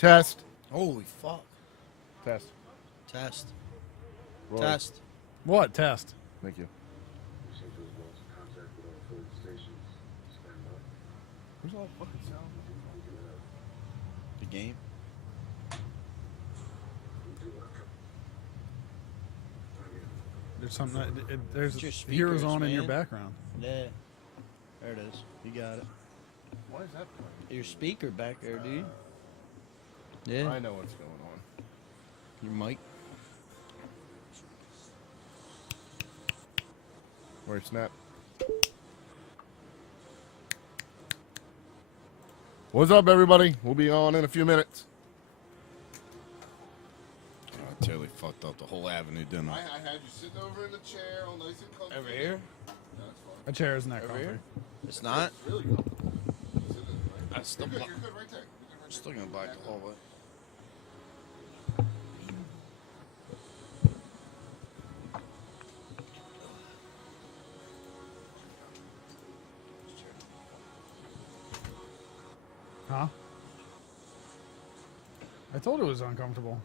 Test. Holy fuck. Test. Test. Roy. Test. What test? Thank you. Where's all the fucking sound? The game. There's something. There's It's your heroes speakers, on in your man. background. Yeah. There it is. You got it. Why is that playing? Your speaker back there, dude. Yeah. I know what's going on. Your mic. Where's Snap? What's up, everybody? We'll be on in a few minutes. I totally fucked up the whole avenue, didn't I? I had you sitting over in the chair, all nice and comfy. Over here? That's fine. A chair isn't that Over comfy. here? It's not? It's really comfy. Sit in it, right? I still You're good, block. you're good right there. You're good right Still gonna block the hallway. Huh? I told it was uncomfortable.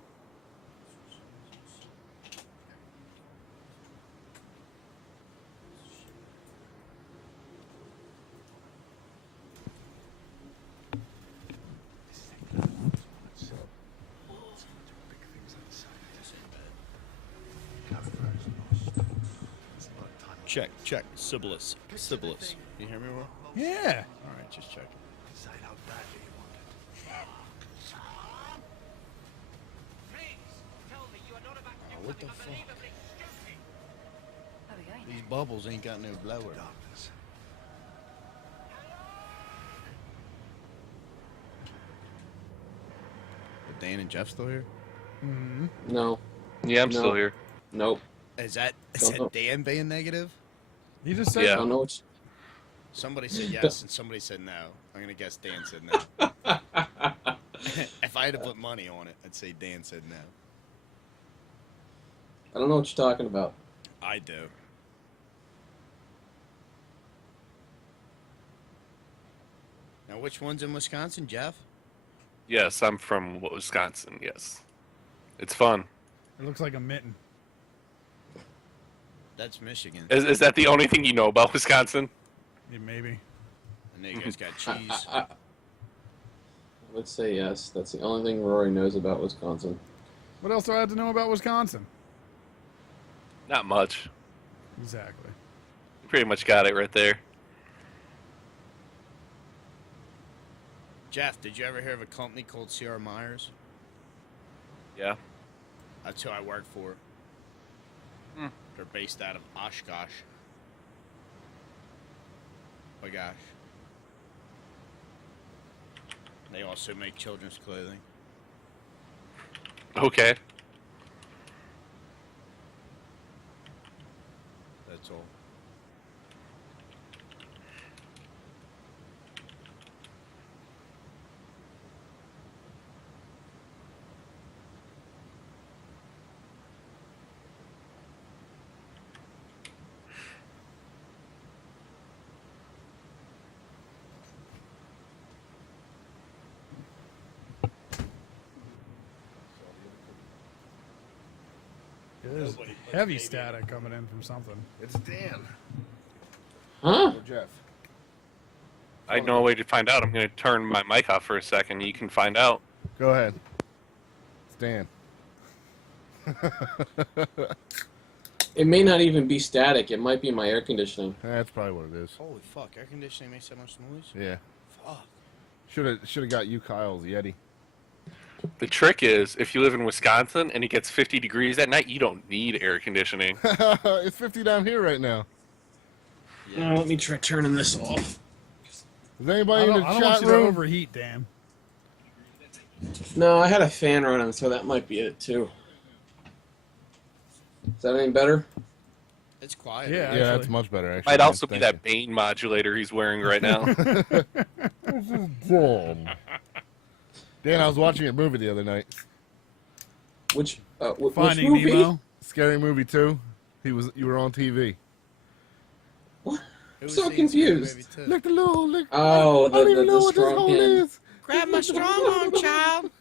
Check, check. Sibilis. Sibilis. You hear me, Will? Yeah. Alright, just check. Oh, what the fuck? These bubbles ain't got no blower. But Dan and Jeff still here? No. Yeah, I'm No. still here. Nope. Is that Don't know. Dan being negative? You just said Yeah. I don't know what. Somebody said yes and somebody said no. I'm gonna guess Dan said no. If I had to put money on it, I'd say Dan said no. I don't know what you're talking about. I do. Now, which one's in Wisconsin, Jeff? Yes, I'm from Wisconsin. Yes, it's fun. it looks like a mitten. That's Michigan. Is that the only thing you know about Wisconsin? Yeah, maybe. And then you guys got cheese. Let's say yes. That's the only thing Rory knows about Wisconsin. What else do I have to know about Wisconsin? Not much. Exactly. You pretty much got it right there. Jeff, did you ever hear of a company called C.R. Myers? Yeah. That's who I work for. Hmm. They're based out of Oshkosh. Oh gosh. They also make children's clothing. Okay. That's all. There's heavy static coming in from something. It's Dan. Huh? Or Jeff. I know a way to find out. I'm going to turn my mic off for a second. You can find out. Go ahead. It's Dan. It may not even be static. It might be my air conditioning. That's probably what it is. Holy fuck, air conditioning makes that much noise? Yeah. Fuck. Should have got you Kyle's Yeti. The trick is, if you live in Wisconsin and it gets 50 degrees at night, you don't need air conditioning. It's 50 down here right now. Let me try turning this off. Is anybody in the I don't want chat you to room? overheat, Dan. No, I had a fan running, so that might be it too. Is that any better? It's quiet. Yeah. Yeah, that's Actually. much better. Actually, Might man. also be Thank that Bane modulator he's wearing right now. you. Damn. Dan, I was watching a movie the other night. Which which Finding movie? Nemo. Scary Movie 2. You were on TV. What? Who was So seeing Scary confused. Movie 2? Look. Oh, I don't even know the what this strong hole hand. is. Grab my strong arm, child.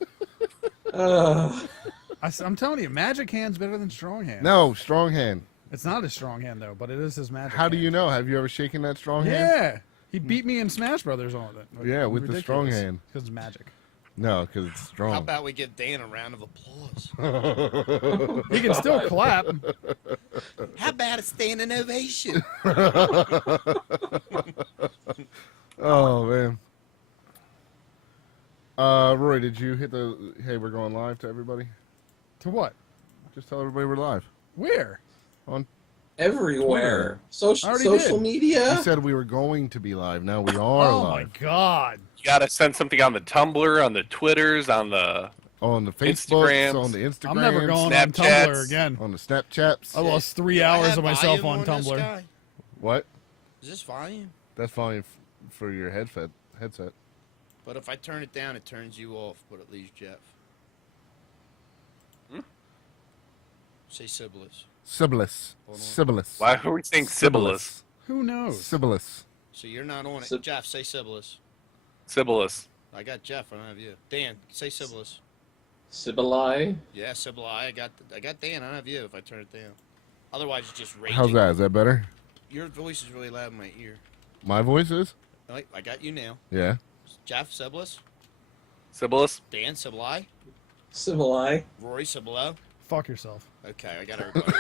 I'm telling you, magic hand's better than strong hand. No, strong hand. It's not his strong hand though, but it is his magic. How do hand. you know? Have you ever shaken that strong hand? Yeah, he beat me in Smash Brothers on it. Yeah, with the strong hand. Because it's magic. No, because it's How strong. about we give Dan a round of applause? He can still clap. How about a standing ovation? Oh man. Roy, did you hit the hey we're going live to everybody? To what? Just tell everybody we're live. Where? On Everywhere. I Social already social did. you media. said we were going to be live. Now we are Oh live. my god. You gotta send something on the Tumblr, on the Twitters, on the. On the Facebooks, Instagrams. on the Instagrams, I'm never going on Snapchats. Tumblr again. on the Snapchats. I lost 3 Do I hours have of myself volume on this Tumblr. guy? What? Is this volume? That's volume for your headset. But if I turn it down, it turns you off, but it leaves Jeff. Say Sibilis. Sibilis. Hold on. Sibilis. Why are we saying Sibilis? Who knows? Sibilis. So you're not on it. Sib- Jeff, say Sibilis. Sibilis. I got Jeff. I don't have you. Dan, say Sibilis. Sibylli. Yeah, Sibyl. I got Dan. I don't have you if I turn it down. Otherwise, it's just raging. How's that? Is that better? Your voice is really loud in my ear. My voice is? Wait, I got you now. Yeah. Jeff Sibilis. Sibilis. Dan Sibyli. Sibylli. Rory Sibilo. Fuck yourself. Okay, I got everybody.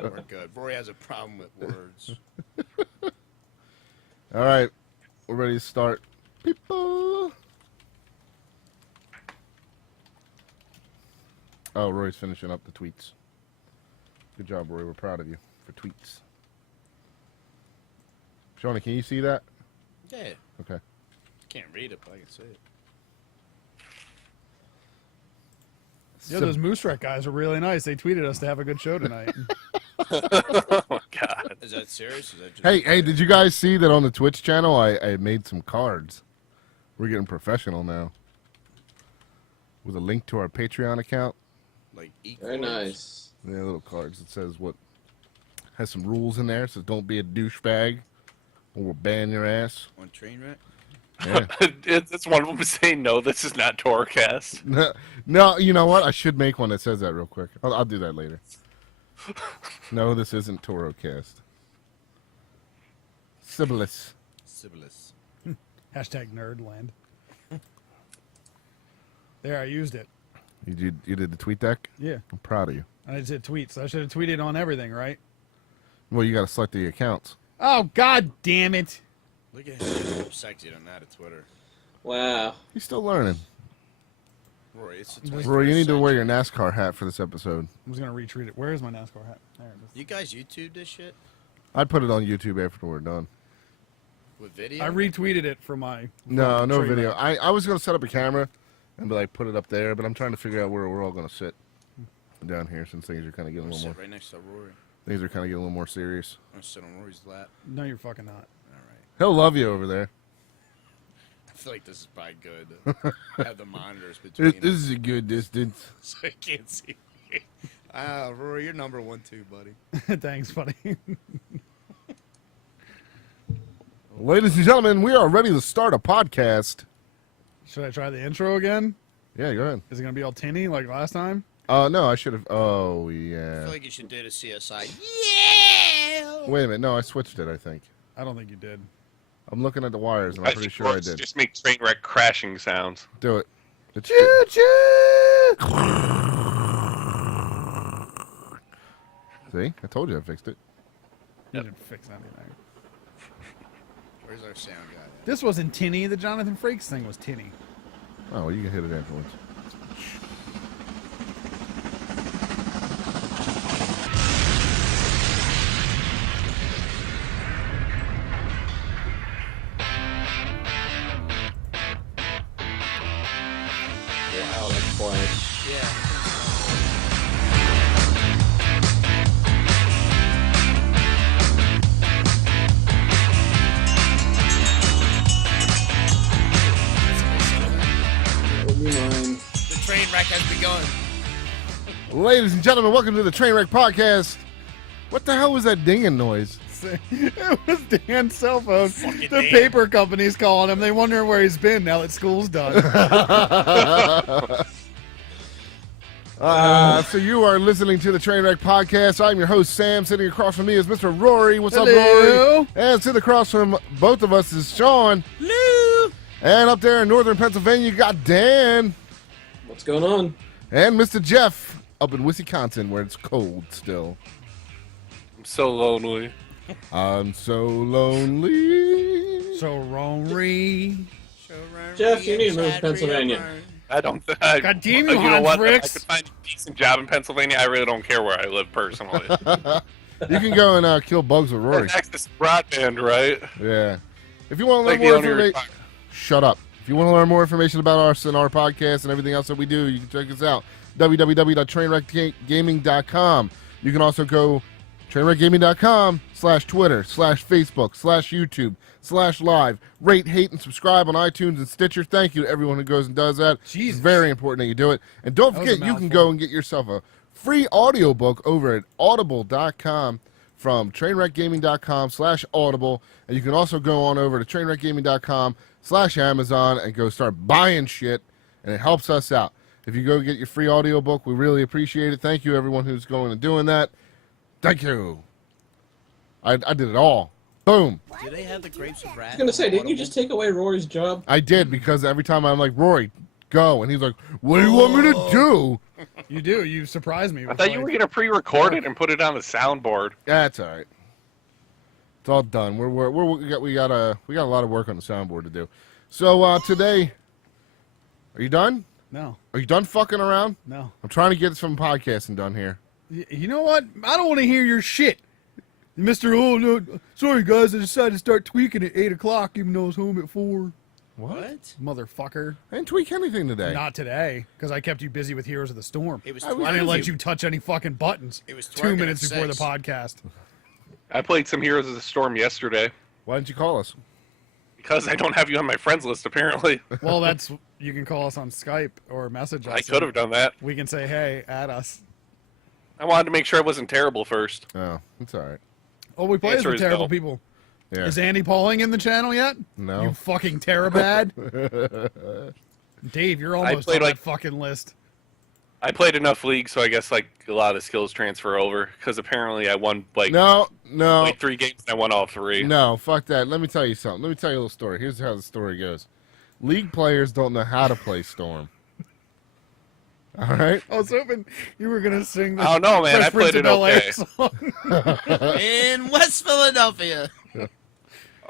We're good. Rory has a problem with words. All right. We're ready to start. People. Oh, Roy's finishing up the tweets. Good job, Roy. We're proud of you for tweets. Shawnee, can you see that? Yeah. Okay. Can't read it, but I can see it. Yeah, those Moose Wreck guys are really nice. They tweeted us to have a good show tonight. Oh my god. Is that serious? Is that just Hey, did you guys see that on the Twitch channel? I made some cards. We're getting professional now. With a link to our Patreon account. like Very nice. Yeah, little cards. It says what has some rules in there. It says don't be a douchebag or we'll ban your ass. on Trainwreck? Yeah. It's one of them saying no. This is not Torcast. No, you know what? I should make one that says that real quick. I'll do that later. No, this isn't ToroCast. Sibilis. Sibilis. Hashtag Nerdland. There, I used it. You did the tweet deck? Yeah. I'm proud of you. And I did tweets. I should have tweeted on everything, right? Well, you got to select the accounts. Oh, god damn it. Look at him. Sexy on that at Twitter. Wow. He's still learning. Rory, it's the Just- Roy, you need to 21st wear your century. NASCAR hat for this episode. I was going to retweet it. Where is my NASCAR hat? There it is. You guys YouTube this shit? I'd put it on YouTube after we're done. With video? I retweeted it for my... No, no Trainwreck. video. I was going to set up a camera and be like, put it up there, but I'm trying to figure out where we're all going to sit down here since things are kind of getting I'm a gonna little sit more. right next to Rory. Things are kind of getting a little more serious. I'm gonna sit on Rory's lap. No, you're fucking not. Alright. He'll love you over there. I feel like this is probably good. Have the monitors between This is a good distance. us so I can't see. Rory, you're number 1 too, buddy. Thanks, buddy. Ladies and gentlemen, we are ready to start a podcast. Should I try the intro again? Yeah, go ahead. Is it going to be all tinny like last time? No, I should have. Oh, I yeah. feel like you should do the CSI. Yeah. Wait a minute. No, I switched it, I think. I don't think you did. I'm looking at the wires, and I'm pretty think sure I Roy's did. Just make train wreck crashing sounds. Do it. It's See? I told you I fixed it. You didn't fix anything. Where's our sound guy? at? This wasn't tinny. The Jonathan Frakes thing was tinny. Oh, well, you can hit it afterwards. Wow, that's quiet. Yeah. Would you mind? The train wreck has begun. Ladies and gentlemen, welcome to the Trainwreck Podcast. What the hell was that dinging noise? It was Dan's cell phone. Fucking The Dan. paper company's calling him. They wonder where he's been now that school's done. So you are listening to the Trainwreck Podcast. I'm your host, Sam. Sitting across from me is Mr. Rory. What's up, Hello. Rory? And sitting across from both of us is Sean. Hello. And up there in northern Pennsylvania, you got Dan. What's going on? And Mr. Jeff up in Wisconsin, where it's cold still. I'm so lonely. I'm so lonely. So Rory. Jeff, you need to move to Pennsylvania. I don't. God damn you, know Hans what? If I Fricks. could find a decent job in Pennsylvania. I really don't care where I live personally. You can go and kill bugs with Rory. Access to broadband, right? Yeah. If you want to learn Like the more owner. information, shut up. If you want to learn more information about us and our podcast and everything else that we do, you can check us out. www.trainwreckgaming.com. You can also go trainwreckgaming.com/Twitter/Facebook/YouTube/live. Rate, hate, and subscribe on iTunes and Stitcher. Thank you to everyone who goes and does that. Jesus. It's very important that you do it. And don't That was a forget, you can mouthful. go and get yourself a free audiobook over at audible.com from trainwreckgaming.com/audible. And you can also go on over to trainwreckgaming.com/Amazon and go start buying shit, and it helps us out. If you go get your free audiobook, we really appreciate it. Thank you, everyone who's going and doing that. Thank you. I did it all. Boom. Do they have the grapes of wrath? I was gonna say, didn't you just take away Rory's job? I did, because every time I'm like, Rory, go. And he's like, what do you want me to do? You do. You surprised me. I with, thought you were gonna pre-record it and put it on the soundboard. That's all right. It's all done. We got a lot of work on the soundboard to do. So today, are you done? No. Are you done fucking around? No. I'm trying to get some podcasting done here. You know what? I don't want to hear your shit. Mr. Oh, no. Sorry, guys. I decided to start tweaking at 8 o'clock even though I was home at 4. What? Motherfucker. I didn't tweak anything today. Not today, because I kept you busy with Heroes of the Storm. It was. I was I didn't let busy. you touch any fucking buttons. It was 2 twerking minutes at before the 6. podcast. I played some Heroes of the Storm yesterday Why didn't you call us? because I don't have you on my friends list. Apparently, Well, that's you can call us on Skype or message us. I could have done that. We can say, hey, add us. I wanted to make sure I wasn't terrible first. Oh, it's all right. Oh, we play as Answer the is terrible no. people. Yeah. Is Andy Pauling in the channel yet? No. You fucking Terabad. Dave, you're almost played, on like- that fucking list. I played enough league, so I guess like a lot of skills transfer over. Because apparently I won like No. 3 games and I won all 3. No, fuck that. Let me tell you something. Let me tell you a little story. Here's how the story goes. League players don't know how to play Storm. All right? I was hoping you were gonna sing the I don't know, man. Fresh I played Prince it of Bel-Air okay. song. In West Philadelphia.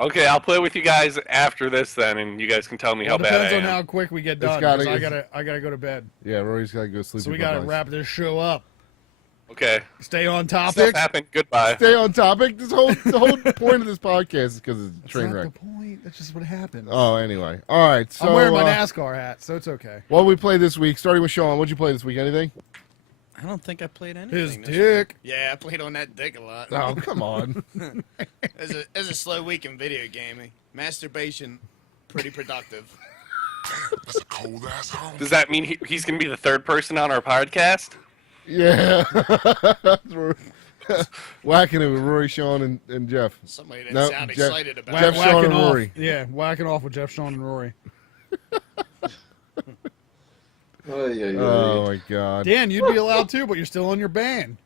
Okay, I'll play with you guys after this then, and you guys can tell me Well, how bad I depends on am. how quick we get It's done. gotta- 'Cause I gotta go to bed. Yeah, Rory's got to go sleep. So we with gotta my wrap this show up. Okay. Stay on Stuff topic. happened. Goodbye. Stay on topic. The whole point of this podcast is because it's a That's train not wreck. the point. That's just what happens. Oh, anyway. All right. So, I'm wearing my NASCAR hat, so it's okay. what we play this week, starting with Sean. What'd you play this week? Anything? I don't think I played anything. His this dick. week. Yeah, I played on that dick a lot. Oh, come on. It was a slow week in video gaming. Masturbation, pretty productive. Does that mean he's going to be the third person on our podcast? Yeah. Whacking it with Rory, Sean, and Jeff. Somebody didn't No, sound Jeff- excited about Jeff it. Shawn Whacking and off. Rory. Yeah, whacking off with Jeff, Sean, and Rory. Oh, my God. Dan, you'd be allowed to, but you're still on your ban.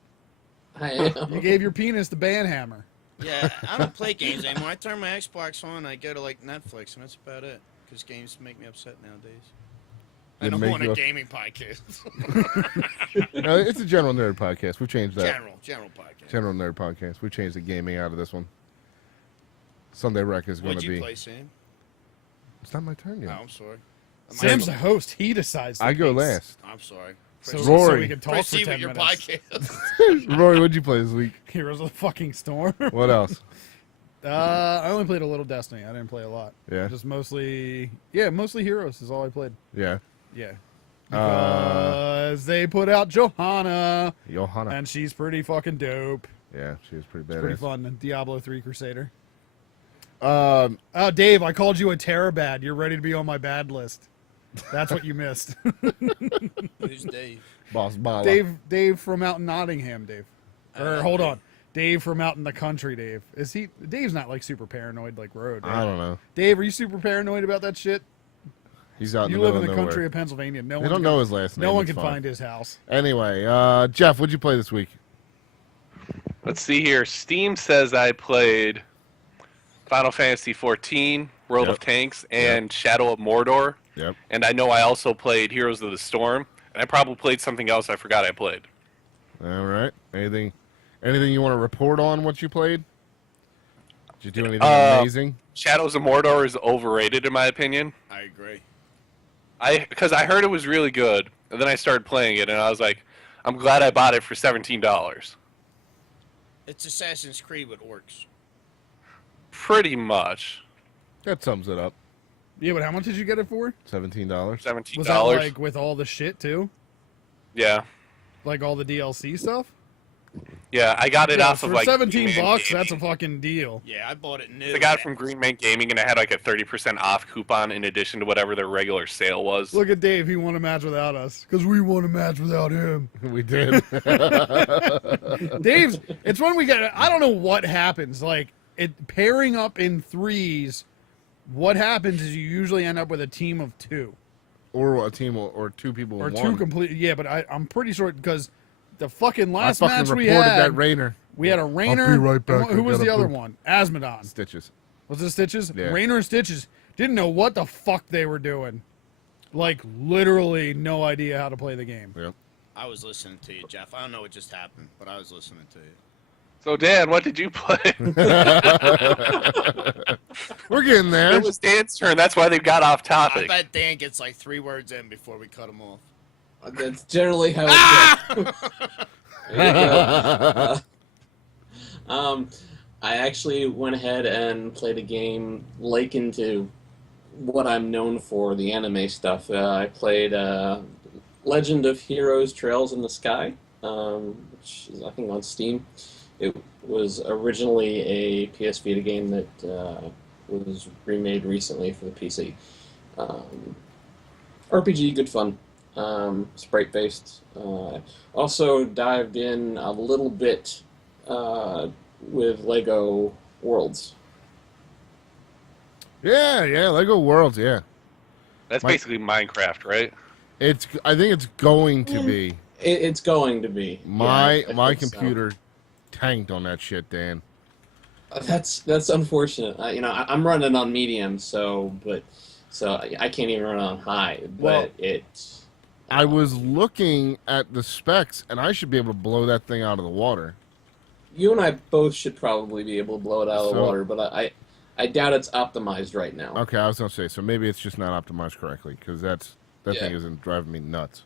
I You am. gave your penis the ban hammer. Yeah, I don't play games anymore. I turn my Xbox on, I go to like Netflix, and that's about it. Because games make me upset nowadays. I They don't make want you a up- gaming podcast. No, it's a general nerd podcast. We've changed that. General podcast. General nerd podcast. We changed the gaming out of this one. Sunday Rec is going What'd to you be. play, Sam? It's not my turn Oh, yet. I'm sorry. Sam's the host. He decides. I go things. last. I'm sorry. So, Rory. so we can talk for Proceed 10 with your minutes. podcast. Rory, what'd you play this week? Heroes of the fucking Storm. What else? I only played a little Destiny. I didn't play a lot. Yeah. Just mostly Heroes is all I played. Yeah. Yeah. Because they put out Johanna, Johanna. and she's pretty fucking dope. Yeah, she was pretty Pretty badass. fun. Diablo 3 Crusader. Um, Oh, Dave, I called you a Terabad. You're ready to be on my bad list. That's what you missed. Who's Dave? Boss Bala. Dave from out in Nottingham, Dave. Or hold on. Dave from out in the country, Dave. Dave's not like super paranoid like Road. I don't know. Dave, are you super paranoid about that shit? He's out in You the live middle in the of nowhere. country of Pennsylvania. They don't know his last name. No one it's can fine. find his house. Anyway, Jeff, what'd you play this week? Let's see here. Steam says I played Final Fantasy XIV, World Yep. of Tanks, and Shadow of Mordor. Yep. And I know I also played Heroes of the Storm. And I probably played something else I forgot I played. All right. Anything you want to report on what you played? Did you do anything amazing? Shadows of Mordor is overrated in my opinion. I agree. Because I heard it was really good, and then I started playing it, and I was like, I'm glad I bought it for $17. It's Assassin's Creed with orcs. Pretty much. That sums it up. Yeah, but how much did you get it for? $17. $17. Was that like with all the shit too? Yeah. Like all the DLC stuff? Yeah, I got it Yeah, off for of like $17 Green Man bucks, that's a Gaming. fucking deal. Yeah, I bought it new. I got it from Green Man Gaming, and I had like a 30% off coupon in addition to whatever their regular sale was. Look at Dave, he won a match without us. Because we won a match without him. We did. Dave's, it's when we get, I don't know what happens. Like, pairing up in threes, what happens is you usually end up with a team of two. Or a team or two people Or in two one. complete, yeah, but I'm pretty sure, because the fucking I last fucking match we reported had, that Rainer. we had a Rainer. be right back, Who I was gotta the other poop. one? Asmodon. Stitches. Was it Stitches? Yeah. Rainer and Stitches didn't know what the fuck they were doing. Like, literally no idea how to play the game. Yep. I was listening to you, Jeff. I don't know what just happened, but I was listening to you. So Dan, what did you play? We're getting there. It was Dan's turn. That's why they got off I topic. bet Dan gets like 3 words in before we cut him off. That's generally how it goes. There you go. I actually went ahead and played a game likened to what I'm known for, the anime stuff. I played Legend of Heroes Trails in the Sky, which is, I think, on Steam. It was originally a PS Vita game that was remade recently for the PC. RPG, good fun. Sprite-based. Also dived in a little bit with Lego Worlds. Yeah, Lego Worlds, yeah. That's Mike- basically Minecraft, right? I think it's going to be. It's going to be. My Yeah, I think so. computer tanked on that shit, Dan. That's unfortunate. I'm running on medium, so I can't even run on high. But Well, it's. I was looking at the specs, and I should be able to blow that thing out of the water. You and I both should probably be able to blow it out of the So- water, but I doubt it's optimized right now. Okay, I was gonna say, so maybe it's just not optimized correctly, because that Yeah. thing isn't driving me nuts.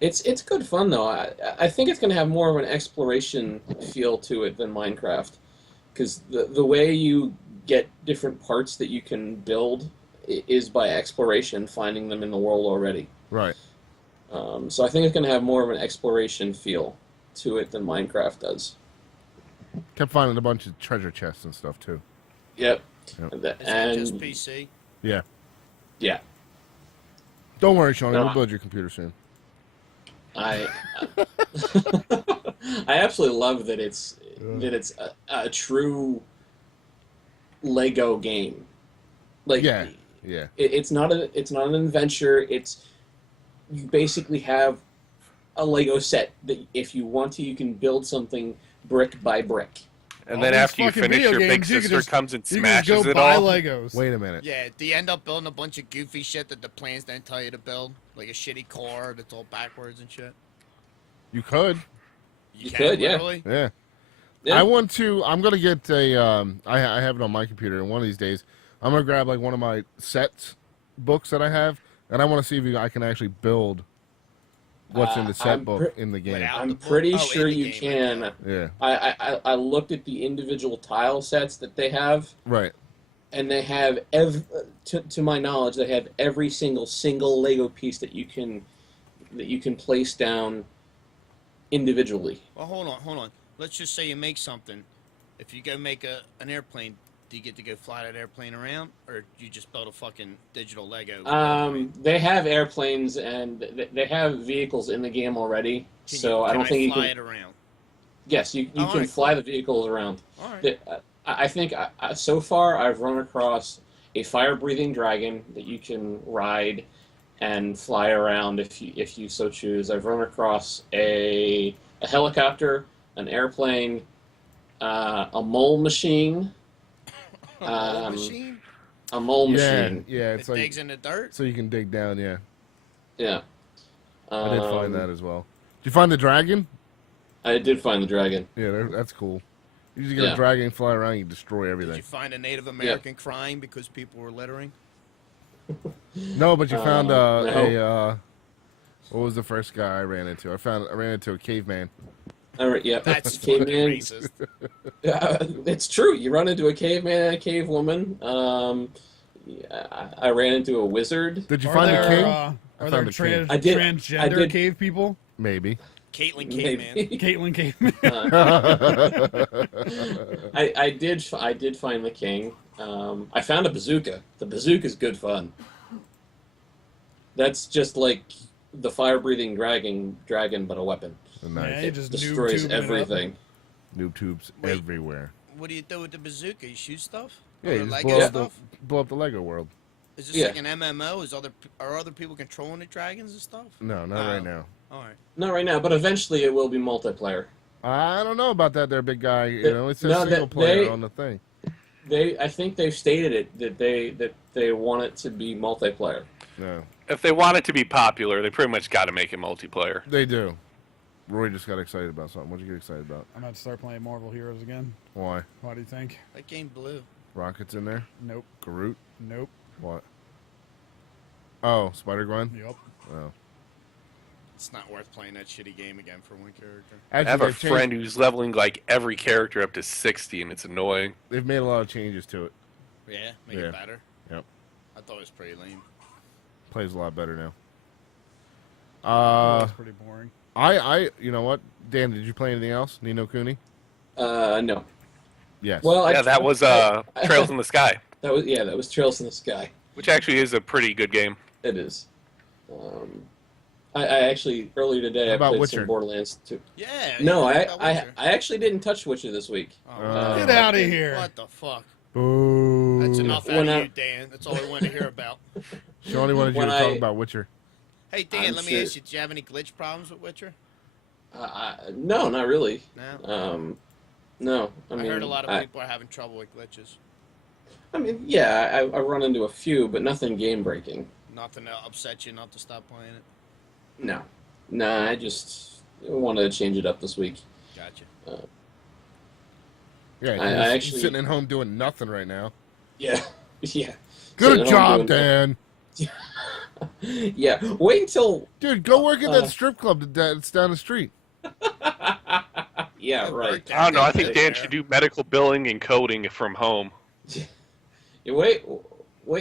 It's good fun though. I think it's going to have more of an exploration feel to it than Minecraft, because the way you get different parts that you can build is by exploration, finding them in the world already. Right. So I think it's going to have more of an exploration feel to it than Minecraft does. Kept finding a bunch of treasure chests and stuff too. Yep. Yep. Is it just And PC? Yeah. yeah, Don't worry, Sean. No, We'll build your computer soon. I I absolutely love that it's a true Lego game. Like Yeah. it's not an adventure. It's you basically have a Lego set that if you want to, you can build something brick by brick. And All then these after you fucking finish, video your big games, you could sister just- comes and You can just smashes go it buy all. Legos. Wait a minute. Yeah, do you end up building a bunch of goofy shit that the plans don't tell you to build? Like a shitty car that's all backwards and shit? You could. You could, yeah. literally? Yeah. Yeah. I'm gonna get a. I have it on my computer, and one of these days, I'm gonna grab like one of my sets books that I have, and I want to see if I can actually build what's in the set I'm book in the game. Without- I'm the book? pretty Oh, in sure the you game, can. Yeah. I looked at the individual tile sets that they have, Right. and they have to my knowledge, they have every single Lego piece that you can place down individually. Well, hold on. Let's just say you make something. If you go make an airplane, do you get to go fly that airplane around, or do you just build a fucking digital Lego? They have airplanes and they have vehicles in the game already, Can so you, I don't think you fly can. it around. Yes, you Oh, can alright, fly cool. the vehicles around. All right. I think so far I've run across a fire-breathing dragon that you can ride and fly around if you so choose. I've run across a helicopter, an airplane, a mole machine, A mole um, machine a mole Yeah, machine. yeah. that It's like digs in the dirt. so you can dig down. Yeah, Yeah, I did find Um, that as well. Did you find the dragon? I did find the dragon. Yeah, that's cool. You just get Yeah. a dragon, fly around, you destroy Did everything. you find a Native American crying because people were littering? No, but you found No. what was the first guy I ran into? I ran into a caveman. All right, yeah, That's fucking caveman. racist. It's true. You run into a caveman and a cavewoman. Yeah, I ran into a wizard. Did you Are find there, the king? Are I there found the king. I did- transgender I did- cave people? Maybe. Caitlyn Caveman. Caitlyn Caveman. I did find the king. I found a bazooka. The bazooka's good fun. That's just like the fire-breathing dragon, but a weapon. Yeah, Nice. you It just destroys noob-tubing it up. everything. Noob tubes Wait. everywhere. What do you do with the bazooka? You shoot stuff? Yeah, Or you just Lego blow up, stuff? blow up the Lego world. Is this Yeah. like an MMO? Are other people controlling the dragons and stuff? No, not right now. All right. Not right now, but eventually it will be multiplayer. I don't know about that there, big guy. You know, it says No, single that player they- on the thing. I think they've stated it that they want it to be multiplayer. No, If they want it to be popular, they pretty much got to make it multiplayer. they do. Roy just got excited about something. What'd you get excited about? I'm about to start playing Marvel Heroes again. Why? Why do you think? That game blew. Rockets in there? Nope. Groot? Nope. What? Oh, Spider-Gwen? Yep. Oh. It's not worth playing that shitty game again for one character. I Actually, have a they've changed- friend who's leveling like every character up to 60, and it's annoying. They've made a lot of changes to it. Yeah, make Yeah. it better. Yep. I thought it was pretty lame. Plays a lot better now. That's pretty boring. You know what? Dan, did you play anything else? Nino Cooney? No. Yes. Well, Yeah, that was Trails in the Sky, that was Trails in the Sky. which actually is a pretty good game. It is. I actually earlier today How I about played Witcher? some Borderlands 2. Yeah. No, you I, got I Witcher. I actually didn't touch Witcher this week. Oh, Get out of here. What the fuck? Boo. That's enough out When of I- you, Dan. That's all we wanted to hear about. Shawnee wanted you When to talk I- about Witcher. Hey, Dan, I'm let me sure- ask you, do you have any glitch problems with Witcher? No, not really. No? No. I I mean, heard a lot of people are having trouble with glitches. I mean, yeah, I run into a few, but nothing game breaking. Nothing to upset you not to stop playing it? No. Nah, I just wanted to change it up this week. Gotcha. Yeah, I he's actually- sitting at home doing nothing right now. Yeah. Yeah. Good So, job, I'm doing- Dan. Yeah. Wait until. Dude, go work at that Uh, strip club that's down the street. Yeah, Good right. work, I don't know. I think Right Dan there. should do medical billing and coding from home. You wait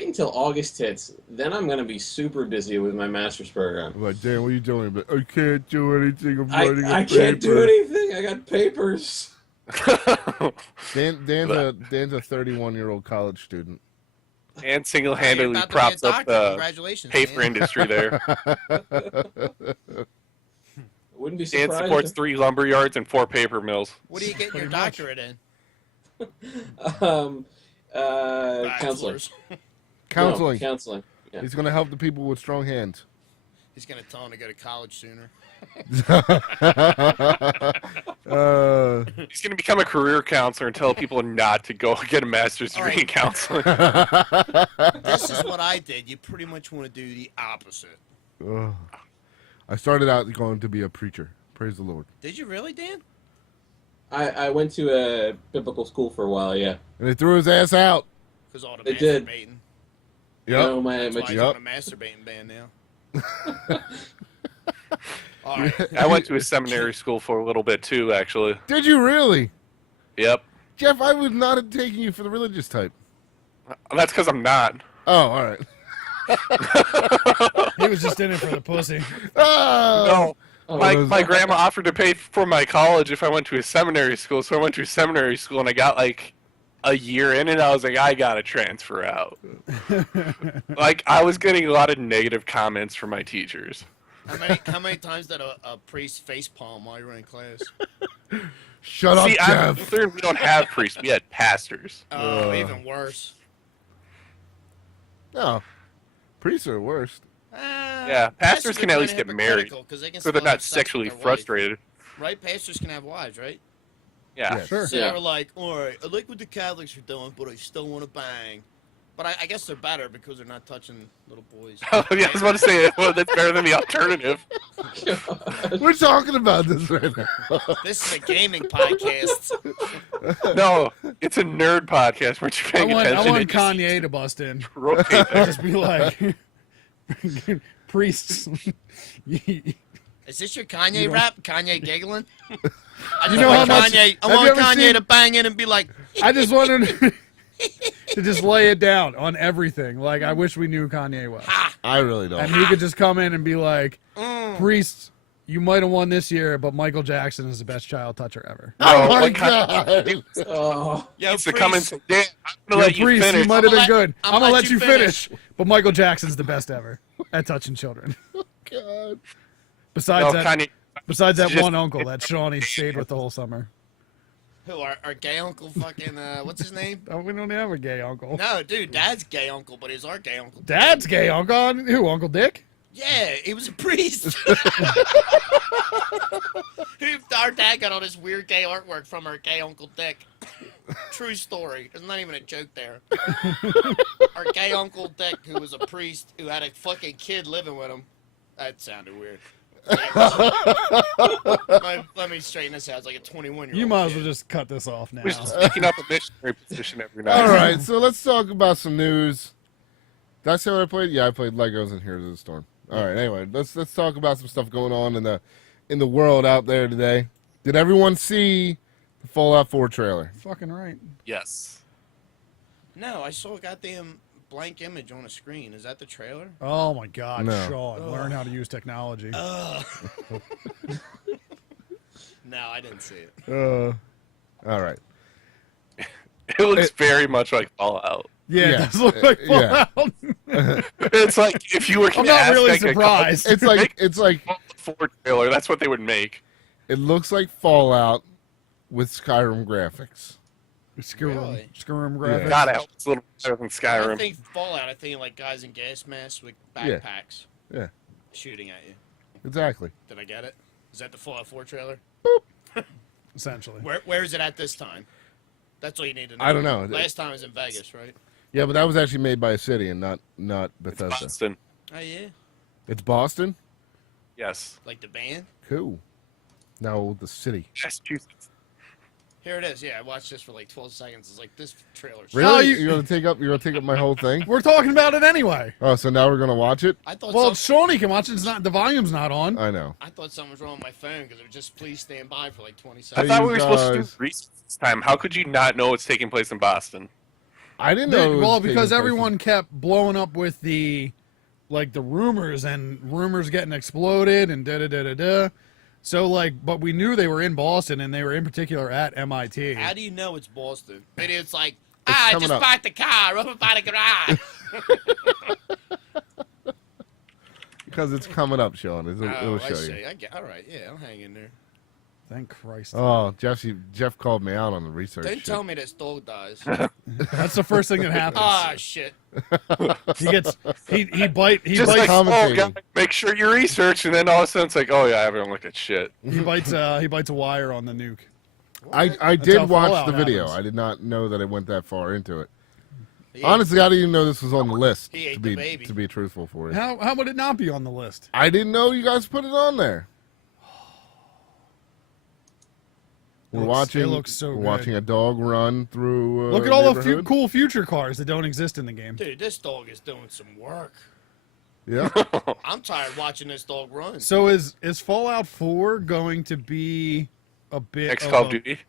until August hits. Then I'm gonna be super busy with my master's program. I'm like, Dan, what are you doing? But I can't do anything. I'm writing a I can't do paper." anything. I got papers. Dan's a 31-year-old college student. And You're single-handedly about to be a props up doctor. the Congratulations, paper Dan. industry there. Wouldn't be Dan surprised. supports 3 lumber yards and 4 paper mills. What are you getting your Pretty much. doctorate in? Counselor. Bachelor's. Counseling. No, counseling. Yeah. He's going to help the people with strong hands. He's going to tell him to go to college sooner. He's going to become a career counselor and tell people not to go get a master's degree in counseling. This is what I did. You pretty much want to do the opposite. Ugh. I started out going to be a preacher. Praise the Lord. Did you really, Dan? I went to a biblical school for a while. Yeah. And they threw his ass out. Because all the They did. masturbating. Yep. No, my That's why he's Yep. on a masturbating band now. All right. I went to a seminary school for a little bit too, actually. Did you really? Yep. Jeff, I would not have taken you for the religious type. That's because I'm not. Oh, all right. He was just in it for the pussy. Oh! No. Oh, My grandma offered to pay for my college if I went to a seminary school, so I went to a seminary school and I got like a year in and I was like, I gotta transfer out. Like I was getting a lot of negative comments from my teachers. How many times did a priest face palm while you were in class? Shut up, See, I'm Jeff. Lutheran. We don't have priests. We had pastors. Oh, even worse. No, priests are worst. Yeah, pastors can at least get married, so they're not sexually frustrated. Right? Pastors can have wives, right? Yeah. Yes. Sure. So Yeah. they were like, all right, I like what the Catholics are doing, but I still want to bang. But I guess they're better because they're not touching little boys. Oh, yeah, I was about to say, well, that's better than the alternative. We're talking about this right now. This is a gaming podcast. No, it's a nerd podcast. Weren't you I paying want attention? Kanye to bust in. Rotate there. Just be like, priests. Is this your Kanye You know- rap? Kanye giggling? I just know want how much- Kanye. I have want you ever Kanye seen- to bang in and be like, I just wanted to just lay it down on everything. Like, I wish we knew Kanye well. I really don't. And he could just come in and be like, mm. priests, you might have won this year, but Michael Jackson is the best child toucher ever. Oh my what kind god! Oh, Yo, needs to come and priest, say, Dan, I'm Yo, gonna let you priest, finish. you might have been I'ma good. I'ma I'm gonna let let you you finish. But Michael Jackson's the best ever at touching children. God. Besides No, that, Kanye, besides that just- one uncle that Shawnee stayed with the whole summer. who, our gay uncle fucking, what's his name? Oh, we don't have a gay uncle. No, dude, Dad's gay uncle, but he's our gay uncle. Dad's gay uncle. Who? Uncle Dick? Yeah, he was a priest. Our dad got all this weird gay artwork from our gay Uncle Dick. True story. There's not even a joke there. Our gay Uncle Dick, who was a priest, who had a fucking kid living with him. That sounded weird. Let me straighten this out. It's like a 21-year-old. You might as well kid. just cut this off now. we're just picking up a missionary position every night. All right, so let's talk about some news. Did I say what I played? Yeah, I played Legos and Heroes of the Storm. All right, anyway, let's talk about some stuff going on in the world out there today. Did everyone see the Fallout 4 trailer? Fucking right. Yes. No, I saw a goddamn blank image on a screen. Is that the trailer? Oh my God, No. Sean, learn how to use technology. Ugh. No, I didn't see it. All right. It looks very much like Fallout. Yeah, yeah, it does look like yeah. Fallout. It's like if you were I'm to not ask really like surprised. It's like a Fallout 4 trailer, that's what they would make. it looks like Fallout with Skyrim graphics. Skyrim, Really? Skyrim Yeah. graphics. God, I hope it's a little better than When I Skyrim. think Fallout, I think like guys in gas masks with Yeah. backpacks Yeah, shooting at you. exactly. Did I get it? Is that the Fallout 4 trailer? Essentially. Where is it at this time? That's all you need to know. I don't know. Last time it was in Vegas, right? Yeah, but that was actually made by a city and not Bethesda. Boston. Oh yeah, It's Boston? Yes. like the band. Cool. No, the city. Massachusetts. Here it is. Yeah, I watched this for like 12 seconds. It's like this trailer's. Really? No, you're gonna take up my whole thing? We're talking about it anyway. Oh, so now we're gonna watch it? I thought. Well, some, Shawnee can watch it. It's not the volume's not on. I know. I thought something was wrong with my phone because it was just please stand by for like 20 I seconds. thought you we were supposed to do guys- research this time. How could you not know it's taking place in Boston? I didn't know. it was Well, taking because place everyone kept blowing up with the rumors and rumors getting exploded and da da da da da. So but we knew they were in Boston and they were in particular at MIT. How do you know it's Boston? Maybe it's like, It's I coming just up. parked the car over by the garage. because it's coming up, Sean. It'll Oh, I show see. you. All right, yeah, I'll hang in there. Thank Christ. Oh, Jeff called me out on the research. Don't shit. tell me this dog dies. That's the first thing that happens. Ah, shit. He gets he bites Just like, oh, commentating. God, make sure you research, and then all of a sudden it's like, oh yeah, everyone look at shit. he bites a wire on the nuke. I how did watch Fallout the video. happens. I did not know that it went that far into it. He Honestly, I didn't even know this was on the list. He ate To the be baby. to be truthful for you, How would it not be on the list? I didn't know you guys put it on there. We're It watching. looks so we're good. watching a dog run through. Look at all the neighborhood. cool future cars that don't exist in the game. Dude, this dog is doing some work. Yeah. I'm tired watching this dog run. So is Fallout 4 going to be a bit Next of Call of a- Duty.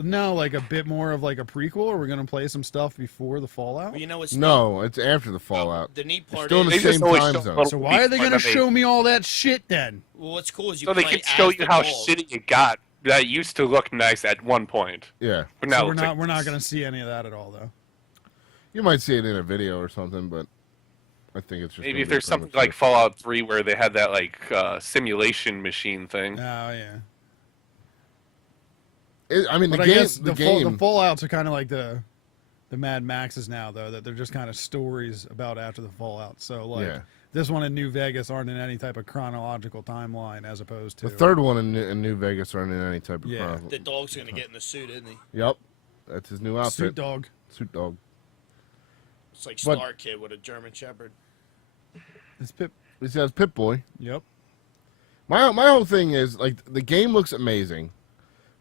No, like a bit more of like a prequel, or we're gonna play some stuff before the Fallout? Well, you know what's No, it's after the Fallout. The neat part still in is, the They just same always time show zone. little So why are they beats gonna when show me all that shit then? well, what's cool is you So they play can show as you the how dog. shitty it got. That used to look nice at one point, Yeah. but now So it we're looks not like we're not this. gonna see any of that at all though. You might see it in a video or something, but I think it's just Maybe gonna if be there's pretty something much like it. Fallout 3 where they had that like simulation machine thing. Oh yeah. I mean, But the I game. guess The the game. Fallouts are kind of like the Mad Maxes now, though, that they're just kind of stories about after the Fallout. So like Yeah. this one in New Vegas aren't in any type of chronological timeline, as opposed to The third one in New Vegas aren't in any type of Yeah. problem. The dog's gonna get in the suit, isn't he? Yep, that's his new outfit. Suit Dog. Suit dog. It's like But- Star Kid with a German Shepherd. It's Pip. He says Pip Boy. Yep. My whole thing is like the game looks amazing,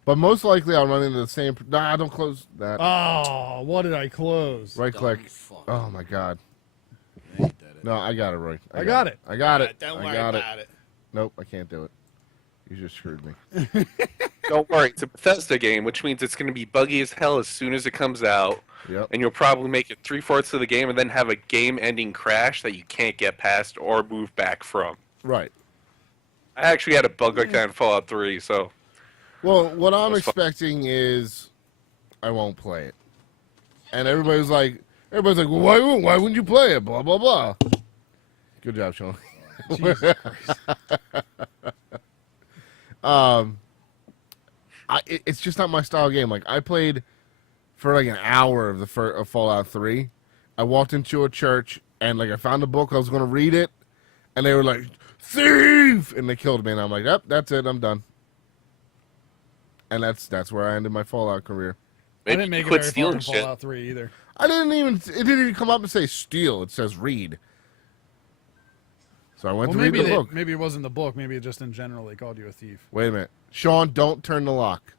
but most likely I'll run into the same. Nah, don't close that. Oh, what did I close? Right Dumb click. fuck. Oh my god. Yeah, you did it. No, I got it right. I got it. I got Yeah, it. don't I worry got it. about it. Nope, I can't do it. You just screwed me. Don't worry, it's a Bethesda game, which means it's going to be buggy as hell as soon as it comes out, Yep. and you'll probably make it 3/4 of the game and then have a game-ending crash that you can't get past or move back from. Right. I actually had a bug like that in Fallout 3, so Well, what I'm That's fun. expecting is I won't play it, and everybody's like, well, why wouldn't you play it? Blah blah blah. Good job, Sean. Jesus Christ. It's just not my style game. Like I played for like an hour of of Fallout 3. I walked into a church and like I found a book. I was going to read it, and they were like, "Thief!" and they killed me. And I'm like, "Yep, that's it. I'm done." And that's where I ended my Fallout career. I maybe didn't make it quit very far stealing in shit. Fallout 3 either. It didn't even come up and say steal. It says read. So I went Well, to read maybe the book. maybe it wasn't the book. Maybe it just in general they called you a thief. Wait a minute, Sean, don't turn the lock.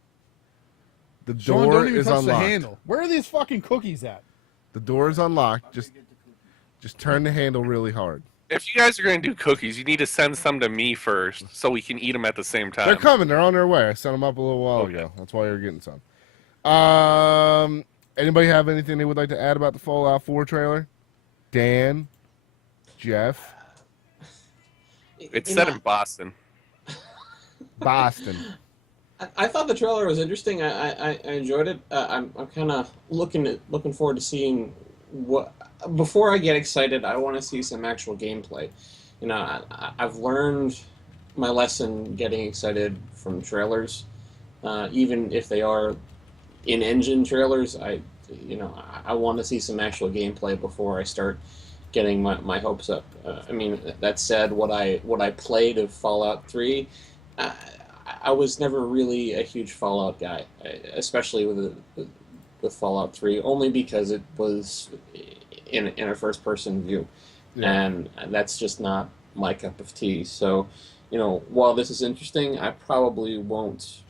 The Sean, door don't even is touch unlocked. the handle. Where are these fucking cookies at? The door is unlocked. Just turn the handle really hard. If you guys are going to do cookies, you need to send some to me first so we can eat them at the same time. They're coming. They're on their way. I sent them up a little while Okay. ago. That's why you're getting some. Anybody have anything they would like to add about the Fallout 4 trailer? Dan, Jeff, It's You set know, in Boston. Boston. I thought the trailer was interesting. I enjoyed it. I'm kind of looking forward to seeing what. Before I get excited, I want to see some actual gameplay. You know, I've learned my lesson getting excited from trailers, even if they are in-engine trailers. I want to see some actual gameplay before I start getting my hopes up. I mean, that said, what I played of Fallout 3. I was never really a huge Fallout guy, especially with Fallout 3, only because it was in a first-person view, Yeah. and that's just not my cup of tea. So, while this is interesting, I probably won't.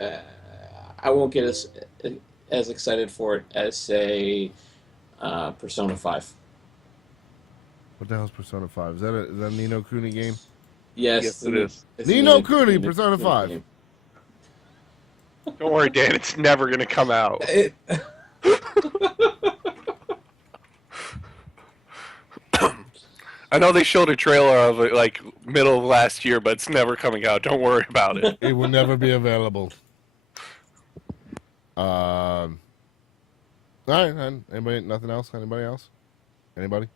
I won't get as excited for it as, say, Persona 5. What the hell's Persona 5? Is that a Ni no Kuni game? Yes, it is. It's Ni a no Ni Kuni, Persona 5. game. Don't worry, Dan. It's never going to come out. It- I know they showed a trailer of it like middle of last year, but it's never coming out. Don't worry about it. It will never be available. All right. And anybody? Nothing else? Anybody else? Anybody?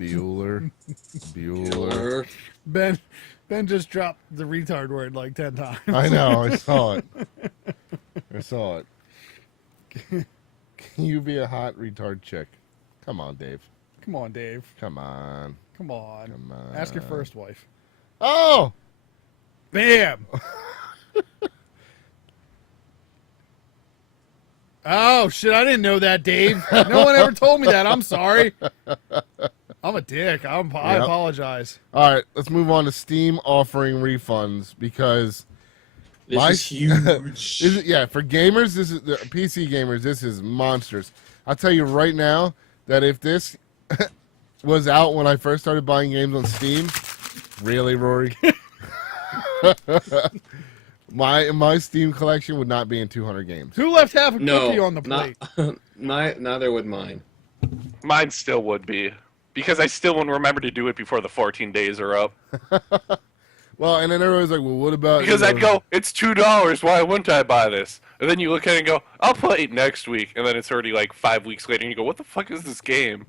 Bueller. Bueller. Ben just dropped the retard word like 10 times. I know. I saw it. I saw it. Can you be a hot retard chick? Come on, Dave. Come on, Dave. Come on. Come on. Come on. Ask your first wife. Oh! Bam! Oh, shit, I didn't know that, Dave. No one ever told me that. I'm sorry. I'm a dick. I Yep. apologize. All right, let's move on to Steam offering refunds because This My- is huge. for gamers, this is the PC gamers. This is monsters. I'll tell you right now that if this was out when I first started buying games on Steam, really, Rory, my Steam collection would not be in 200 games. Who left half a No, cookie on the plate? neither would mine. Mine still would be. Because I still wouldn't remember to do it before the 14 days are up. Well, and then everybody's like, "Well, what about?" Because you I'd know- go, it's $2. Why wouldn't I buy this? And then you look at it and go, I'll play it next week. And then it's already like 5 weeks later, and you go, what the fuck is this game?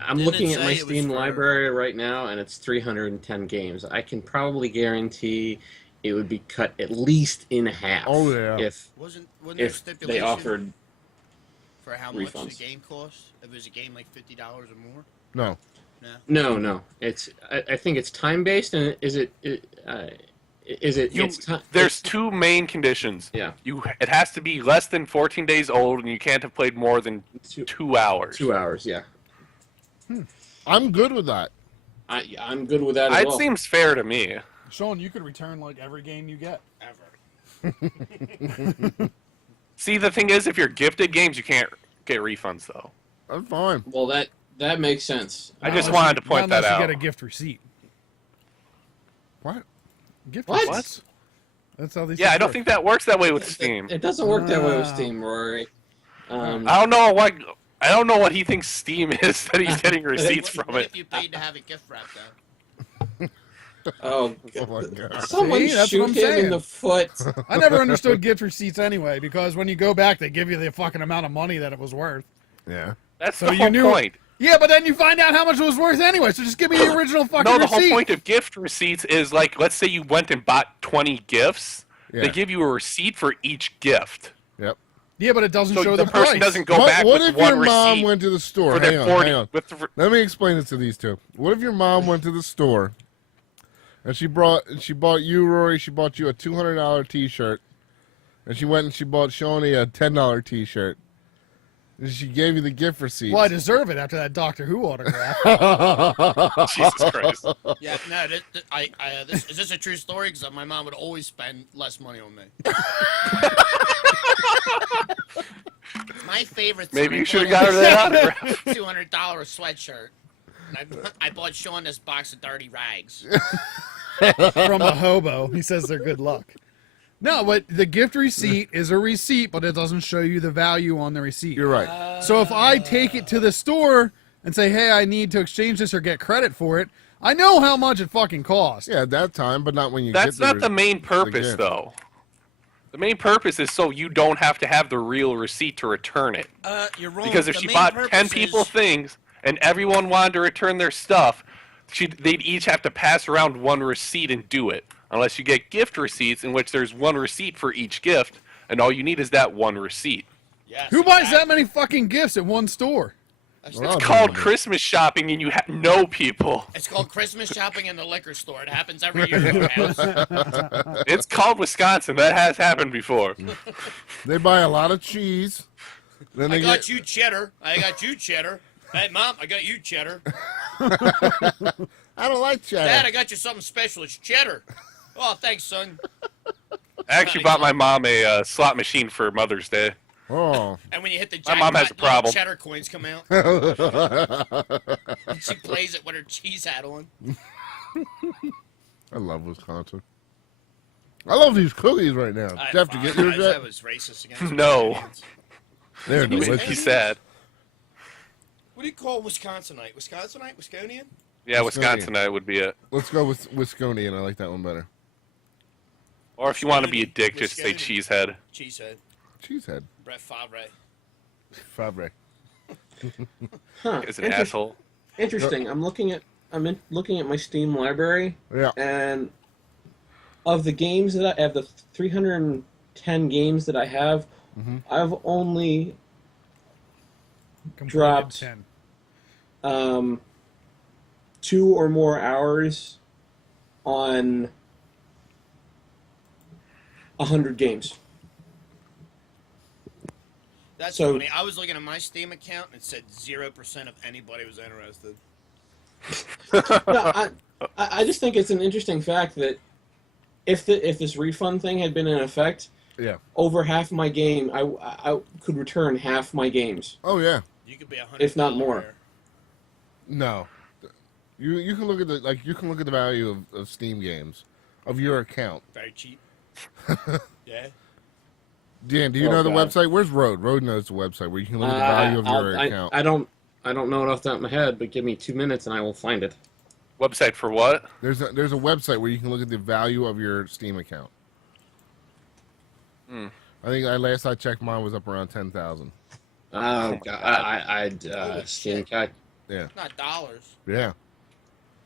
I'm Didn't looking it at say my it was Steam for- library right now, and it's 310 games. I can probably guarantee it would be cut at least in half. Oh, yeah. Wasn't there a If stipulation they offered. for how much refunds. the game costs? If it was a game like $50 or more? No. No. It's I think it's time based, and is it it's time. There's two main conditions. Yeah. It has to be less than 14 days old, and you can't have played more than 2 hours. 2 hours. Yeah. I'm good with that. I'm good with that as It well. seems fair to me. Sean, you could return like every game you get. Ever. See, the thing is, if you're gifted games, you can't get refunds, though. I'm fine. Well, that makes sense. I just Unless wanted to point unless that out. you get a gift receipt. What? Gift What? receipts. That's how these. Yeah, I things don't work. think that works that way with Steam. It doesn't work that way with No. Steam, Rory. I don't know what he thinks Steam is that he's getting receipts What from it. if you paid to have it gift wrapped though? Oh, Oh my god. someone See, that's shoot what I'm him saying. in the foot. I never understood gift receipts anyway, because when you go back, they give you the fucking amount of money that it was worth. Yeah. That's So the you whole knew- point. Yeah, but then you find out how much it was worth anyway. So just give me the original fucking No, the receipt. whole point of gift receipts is like, let's say you went and bought 20 gifts. Yeah. They give you a receipt for each gift. Yep. Yeah, but it doesn't So show the the person price. doesn't go back What with if one your mom receipt went to the store? for Hang their on, 40. hang on. With the, Let me explain it to these two. What if your mom went to the store and she bought you, Rory, she bought you a $200 T-shirt, and she went and she bought Shawnee a $10 T-shirt, and she gave you the gift receipt. Well, I deserve it after that Doctor Who autograph. Jesus Christ. Yeah, no. Is this a true story? Because my mom would always spend less money on me. My favorite. Maybe you should have got her that autograph. $200 sweatshirt. And I bought Sean this box of dirty rags. From a hobo. He says they're good luck. No, but the gift receipt is a receipt, but it doesn't show you the value on the receipt. You're right. So if I take it to the store and say, hey, I need to exchange this or get credit for it, I know how much it fucking costs. Yeah, at that time, but not when you That's get not the main purpose, gift. though. The main purpose is so you don't have to have the real receipt to return it. You're wrong. Because if The she main bought purpose 10 people is- things and everyone wanted to return their stuff, they'd each have to pass around one receipt and do it. Unless you get gift receipts in which there's one receipt for each gift, and all you need is that one receipt. Yes, Who buys that exactly. many fucking gifts at one store? That's- Well, It's I'll called do it. Christmas shopping, and you know people. It's called Christmas shopping in the liquor store. It happens every year in our house. It's called Wisconsin. That has happened before. They buy a lot of cheese. Then I they got get you cheddar. I got you cheddar. Hey, Mom, I got you cheddar. I don't like cheddar. Dad, I got you something special. It's cheddar. Oh, thanks, son. I actually bought my mom a slot machine for Mother's Day. Oh. And when you hit the My jackpot, mom has a little problem. cheddar coins come out. And she plays it with her cheese hat on. I love Wisconsin. I love these cookies right now. Jeff, to get yours I yet? was racist against No. Wisconsinians. They're He delicious. said. What do you call Wisconsinite? Wisconsinite? Wisconian? Yeah, Wisconsinite would be it. Let's go with Wisconsin. I like that one better. Or if you want to be a dick, just say cheesehead. Cheesehead. Cheesehead. Brett Favre. Fabre. Huh. Is an asshole. Interesting. I'm looking at my Steam library, Yeah. and of the games that I have, the 310 games that I have, I've only Completed Dropped. 10. 2 or more hours on 100 games. That's So- funny. I was looking at my Steam account and it said 0% of anybody was interested. No, I just think it's an interesting fact that if this refund thing had been in effect, Yeah. over half my game, I could return half my games. Oh yeah. You could be $100. If not more. No. You can look at the value of Steam games of your account. Very cheap. Yeah. Dan, do you Oh, know the God. website? Where's Road? Road knows the website where you can look at the value of your account. I don't know it off the top of my head, but give me 2 minutes and I will find it. Website for what? There's a website where you can look at the value of your Steam account. Hmm. I think last I checked, mine was up around 10,000. Oh, God. Holy Steam shit. Cat. Yeah, Not dollars. yeah.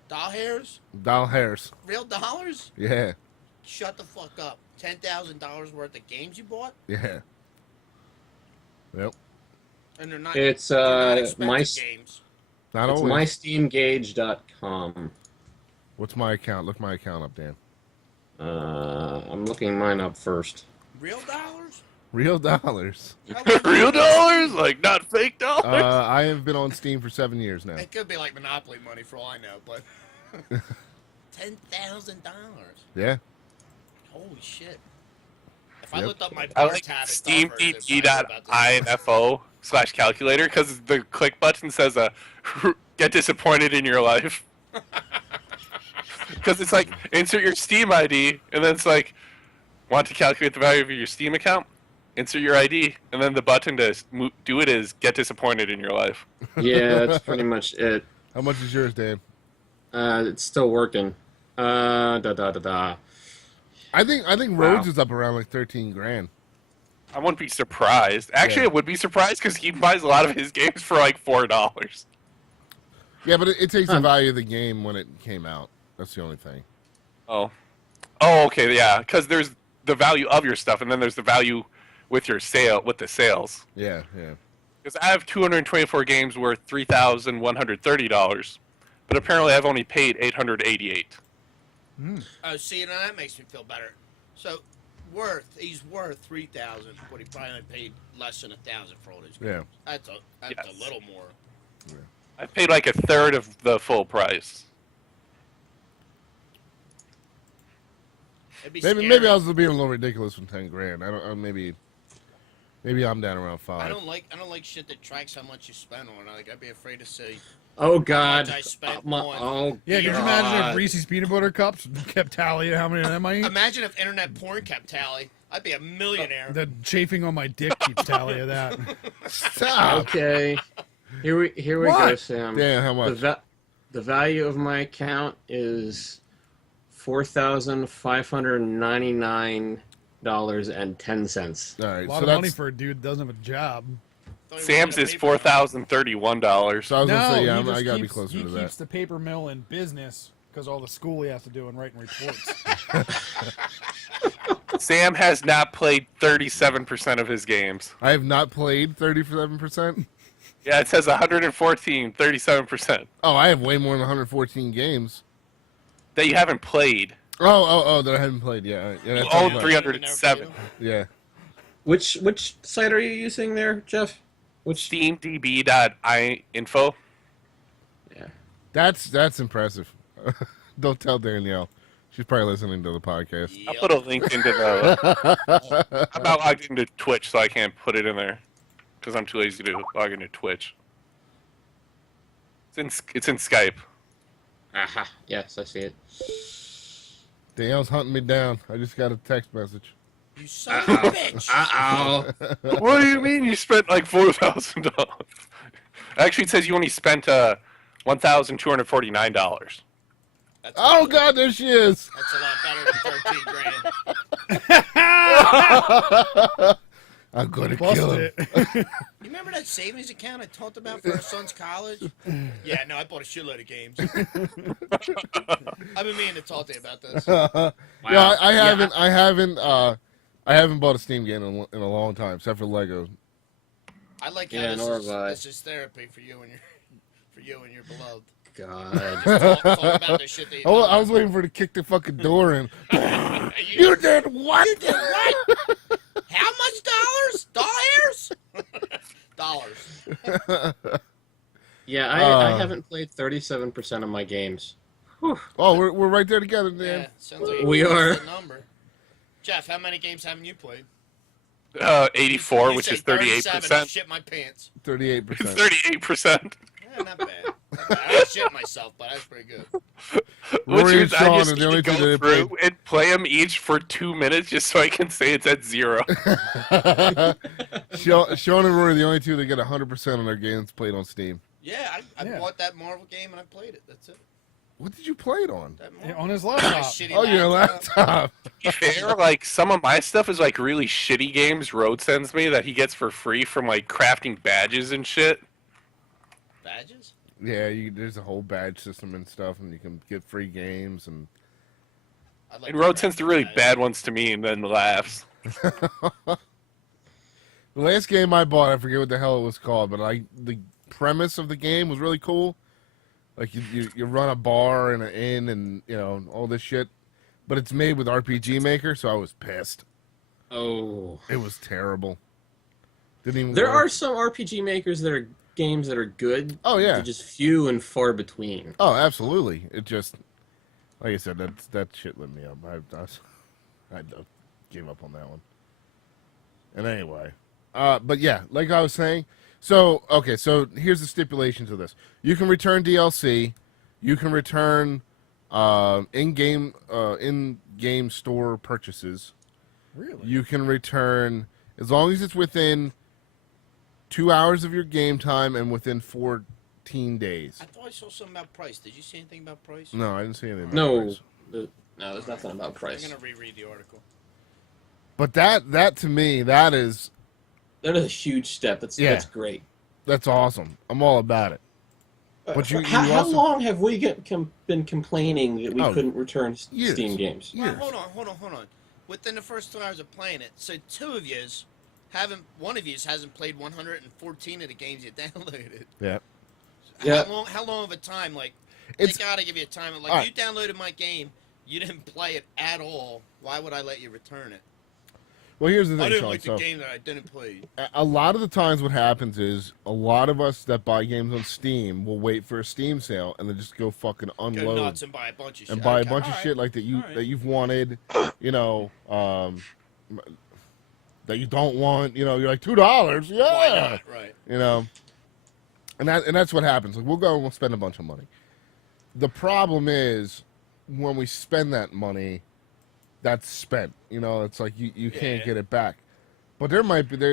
Doll hairs? Doll hairs. Real dollars? Yeah. Shut the fuck up. $10,000 worth of games you bought, Yeah. Yep. and they're not. It's they're not my expensive games. Not it's always. mysteamgauge.com. What's my account? Look my account up, Dan. I'm looking mine up first. Real dollars? Real dollars. How long Real you- dollars, like not fake dollars. I have been on Steam for 7 years now. It could be like Monopoly money for all I know, but $10,000. Yeah. Holy shit! If I Yep. looked up my I bar like tab, it's over, it's steamdb.info/calculator because the click button says get disappointed in your life. Because it's like insert your Steam ID and then it's like want to calculate the value of your Steam account, insert your ID, and then the button to do it is get disappointed in your life. Yeah, that's pretty much it. How much is yours, Dan? It's still working. Da da da da. I think Rhodes is up around like 13 grand. I wouldn't be surprised. Actually, Yeah. I would be surprised because he buys a lot of his games for like $4. Yeah, but it takes the value of the game when it came out. That's the only thing. Oh, okay, yeah. Because there's the value of your stuff, and then there's the value with the sales. Yeah, yeah. Because I have 224 games worth $3,130, but apparently I've only paid $888. Oh, see, now that makes me feel better. So, he's worth 3,000, but he probably only paid less than 1,000 for all his games. Yeah. That's Yes. a little more. I paid like a third of the full price. It'd be Maybe scary. maybe I was being a little ridiculous with 10 grand. I don't. Maybe I'm down around 5. I don't like shit that tracks how much you spend on. Like, I'd be afraid to say. Oh God. How much I spent Oh Yeah, could you God. imagine if Reese's peanut butter cups kept tally of how many of them I eat? Imagine if internet porn kept tally. I'd be a millionaire. The chafing on my dick keeps tally of that. Stop. Okay. Here we go, What? Sam. Dan, how much? The value of my account is $4,599.10. All right. A lot So of that's. money for a dude that doesn't have a job. Don't even Sam's get a is paper mill. $4,031. So I was gonna say, yeah, he I just gotta be keeps- closer he to keeps that. the paper mill in business because all the school he has to do and writing reports. Sam has not played 37% of his games. I have not played 37%. Yeah, it says 114, 37%. Oh, I have way more than 114 games. That you haven't played. Oh, that I haven't played. Yeah, yeah. You That own sounds right. 307. Yeah. Which site are you using there, Jeff? Which? SteamDB.info. Yeah. That's impressive. Don't tell Danielle. She's probably listening to the podcast. I'll put a link into the. I'm not logged into Twitch, so I can't put it in there because I'm too lazy to log into Twitch. It's in Skype. Aha. Yes, I see it. Danielle's hunting me down. I just got a text message. You son of a bitch. Uh-oh. What do you mean you spent like $4,000? Actually, it says you only spent $1,249. That's Oh God, there she is. That's a lot better than 13 grand. I'm gonna Bust kill him. it. You remember that savings account I talked about for our son's college? Yeah, no, I bought a shitload of games. I've been meaning to talk to you about this. Yeah, I haven't. I haven't bought a Steam game in a long time, except for Lego. I like how Yeah, nor have I. this is therapy for you and your beloved. God. Talk about the shit that you Oh, I was waiting for her to kick the fucking door in. You did what? You did what? How much dollars? Dollars? Yeah, I haven't played 37% of my games. Oh, we're right there together, Yeah, man. sounds like We a are. good number. Jeff, how many games haven't you played? 84, You which say is 37, I 38%. shit my pants. 38%. 38%. Yeah, not bad. Not bad. I shit myself, but that's pretty good. Rory Which and is, I Sean just are the need only to two go that through played. and play them each for 2 minutes just so I can say it's at 0. Sean and Rory are the only two that get 100% on their games played on Steam. Yeah, I Yeah. bought that Marvel game and I played it. That's it. What did you play it on? That Yeah, Marvel. on his My laptop. shitty Oh, your laptop. To be fair, like some of my stuff is like really shitty games Road sends me that he gets for free from like crafting badges and shit. Badges? Yeah, there's a whole badge system and stuff, and you can get free games and I'd like It to rotates the really recognize- bad ones to me and then laughs. The last game I bought, I forget what the hell it was called, but the premise of the game was really cool. Like you run a bar and an inn and all this shit, but it's made with RPG Maker, so I was pissed. Oh. It was terrible. Didn't even There work. are some RPG makers that are games that are good. Oh, yeah. They're just few and far between. Oh, absolutely. It just, like I said, that shit lit me up. I gave up on that one. And anyway, but yeah, like I was saying, so here's the stipulation to this: you can return DLC, you can return in-game store purchases. Really? You can return as long as it's within 2 hours of your game time and within 14 days. I thought I saw something about price. Did you see anything about price? No, I didn't see anything. about No, price. no, there's nothing about I'm price. gonna reread the article. But that to me, that is That is a huge step. That's great. that's awesome. I'm all about it. But you how also- long have we been complaining that we Oh, couldn't return years. Steam games? Well, Years. hold on. Within the first 2 hours of playing it, so one of yous hasn't played 114 of the games you downloaded. Yeah. Yeah. How long of a time? Like, It's- they gotta give you a time. Like, Alright. you downloaded my game, you didn't play it at all. Why would I let you return it? Well, here's the thing, I didn't Sean. like So, the game that I didn't play. a lot of the times what happens is a lot of us that buy games on Steam will wait for a Steam sale and then just go fucking Go unload nuts and buy a bunch of shit. and buy a Okay, bunch of alright. shit like that Alright. you've wanted, that you don't want. You're like $2, yeah. Why not? Right. And that's what happens. Like we'll go and we'll spend a bunch of money. The problem is when we spend that money, that's spent. It's like you can't Yeah. get it back. But there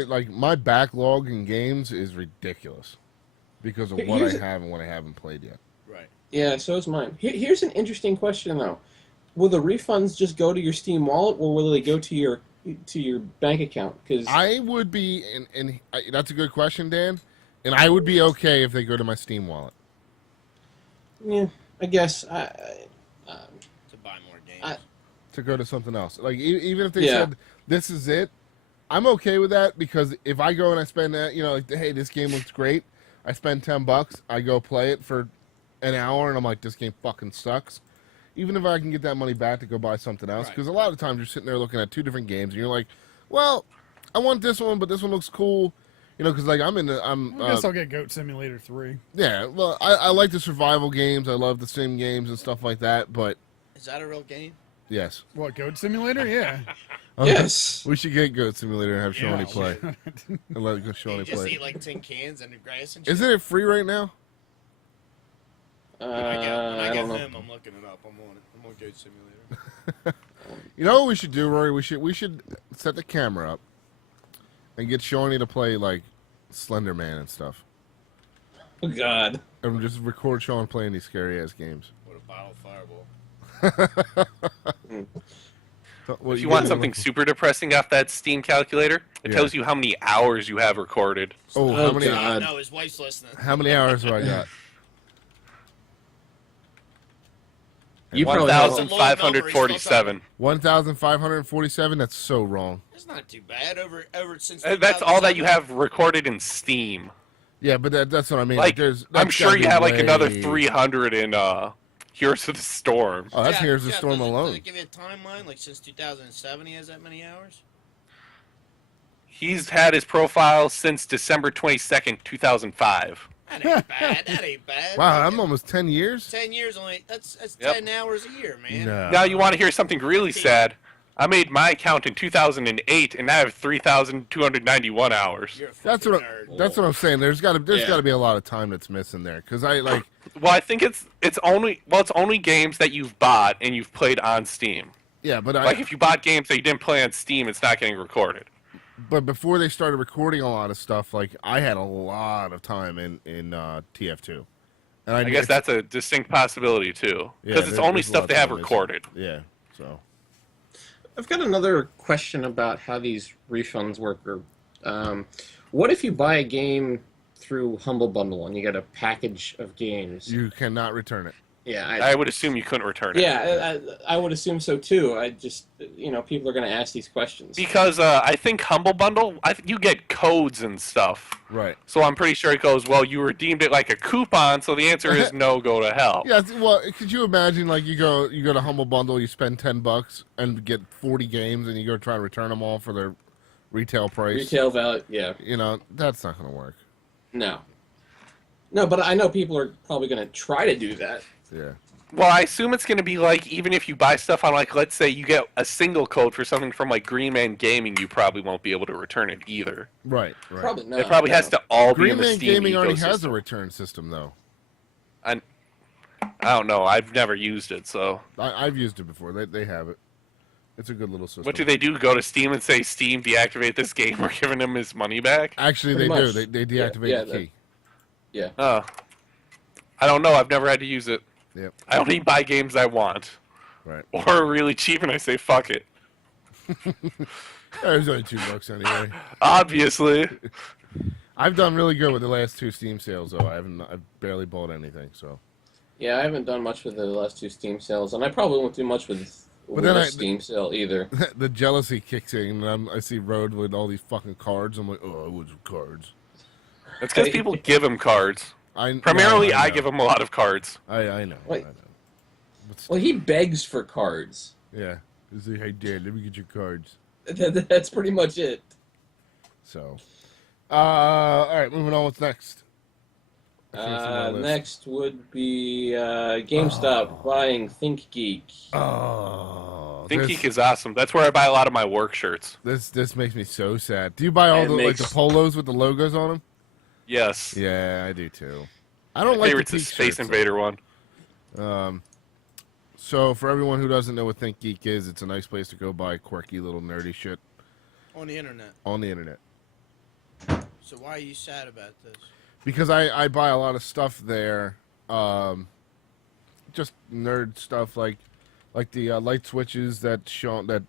like my backlog in games is ridiculous because of what I Here's- have and what I haven't played yet. Right. Yeah, so is mine. Here's an interesting question though: will the refunds just go to your Steam wallet, or will they go to your bank account? Because I would be, and that's a good question, Dan. And I would be okay if they go to my Steam wallet. yeah, I guess To buy more games. To go to something else. Like even if they Yeah. said this is it, I'm okay with that because if I go and I spend that, like, hey, this game looks great. I spend $10. I go play it for an hour, and I'm like, this game fucking sucks. Even if I can get that money back to go buy something else, Right. because a lot of times you're sitting there looking at two different games, and you're like, well, I want this one, but this one looks cool. Because like I'm I guess I'll get Goat Simulator 3. yeah. Well, I like the survival games. I love the sim games and stuff like that. But Is that a real game? yes. What, Goat Simulator? Yeah. yes, We should get Goat Simulator and have Shawnee Yeah. play. And let You Shawnee just play. eat like tin cans and grass and shit. Isn't it free right now? When I get I don't know. home, I'm looking it up. I'm on it. I'm on Goat Simulator. You know what we should do, Rory? We should set the camera up and get Shawnee to play like Slender Man and stuff, Oh God. and just record Sean playing these scary ass games. With a bottle of Fireball. What, If you want get- something super depressing off that Steam calculator, it Yeah. tells you how many hours you have recorded. Oh, Oh, how many? God. No, his wife's listening. How many hours have I got? You probably have- 1,547. 1,547. That's so wrong. That's not too bad. Over since. That's all that you 2007. have recorded in Steam. Yeah, but that's what I mean. Like, there's. I'm that's sure gotta you be have like way- another 300 in Heroes of the Storm. Oh, that's Yeah, Here's the yeah, Storm does alone. it give you a timeline? Like since 2007, he has that many hours. He's had his profile since December 22nd, 2005. That ain't bad. That ain't bad. Wow, Fucking I'm almost 10 years. 10 years only. That's Yep. 10 hours a year, man. No. Now you want to hear something really sad? I made my account in 2008, and I have 3,291 hours. You're a That's fucking what nerd. that's what I'm saying. There's got to Yeah. be a lot of time that's missing there because I like. Well, I think it's only games that you've bought and you've played on Steam. Yeah, but Like if you bought games that you didn't play on Steam, it's not getting recorded. but before they started recording a lot of stuff, like I had a lot of time in TF2, and I guess that's a distinct possibility too, Yeah, because it's there's only a lot stuff of they have time missing. recorded. yeah. So I've got another question about how these refunds work. What if you buy a game through Humble Bundle and you get a package of games? you cannot return it. Yeah, I would assume you couldn't return it. yeah, I would assume so too. I just, people are going to ask these questions. Because I think Humble Bundle, you get codes and stuff. Right. So I'm pretty sure it goes, well, you redeemed it like a coupon, so the answer is no, go to hell. Yeah. Well, could you imagine like you go to Humble Bundle, you spend $10 and get 40 games, and you go try and return them all for their retail price. Retail value, yeah. That's not going to work. No. No, but I know people are probably going to try to do that. Yeah. Well, I assume it's going to be like, even if you buy stuff on, like, let's say you get a single code for something from, like, Green Man Gaming, you probably won't be able to return it either. Right. Probably not. It probably has to all be Green in the Man Steam Gaming already has a ecosystem. return system, though. I don't know. I've never used it, so... I've used it before. They have it. It's a good little system. What do they do? Go to Steam and say, Steam, deactivate this game. We're giving him his money back? Actually, Pretty they do. much. They deactivate the key. Yeah. I don't know. I've never had to use it. Yep. I only buy games I want. Right. Or really cheap, and I say, fuck it. It was only $2 anyway. Obviously. I've done really good with the last 2 Steam sales, though. I've barely bought anything, so. Yeah, I haven't done much with the last 2 Steam sales, and I probably won't do much with then a Steam sale either. The jealousy kicks in, and I see Road with all these fucking cards. I'm like, oh, I want some cards. It's because people give him cards. Primarily, Yeah, I give him a lot of cards. I know. Wait. I know. But Well, he begs for cards. yeah. He's like, hey, Dad, let me get your cards. That's pretty much it. So. All right, moving on. What's next? I can't see my list. Next would be GameStop buying ThinkGeek. Oh. ThinkGeek is awesome. That's where I buy a lot of my work shirts. This makes me so sad. Do you buy all It the makes- the polos with the logos on them? Yes. Yeah, I do too. I don't My like favorite's the the peak Space shirts, Invader one. So for everyone who doesn't know what ThinkGeek is, it's a nice place to go buy quirky little nerdy shit On the internet. on the internet. So why are you sad about this? Because I buy a lot of stuff there, just nerd stuff like the light switches that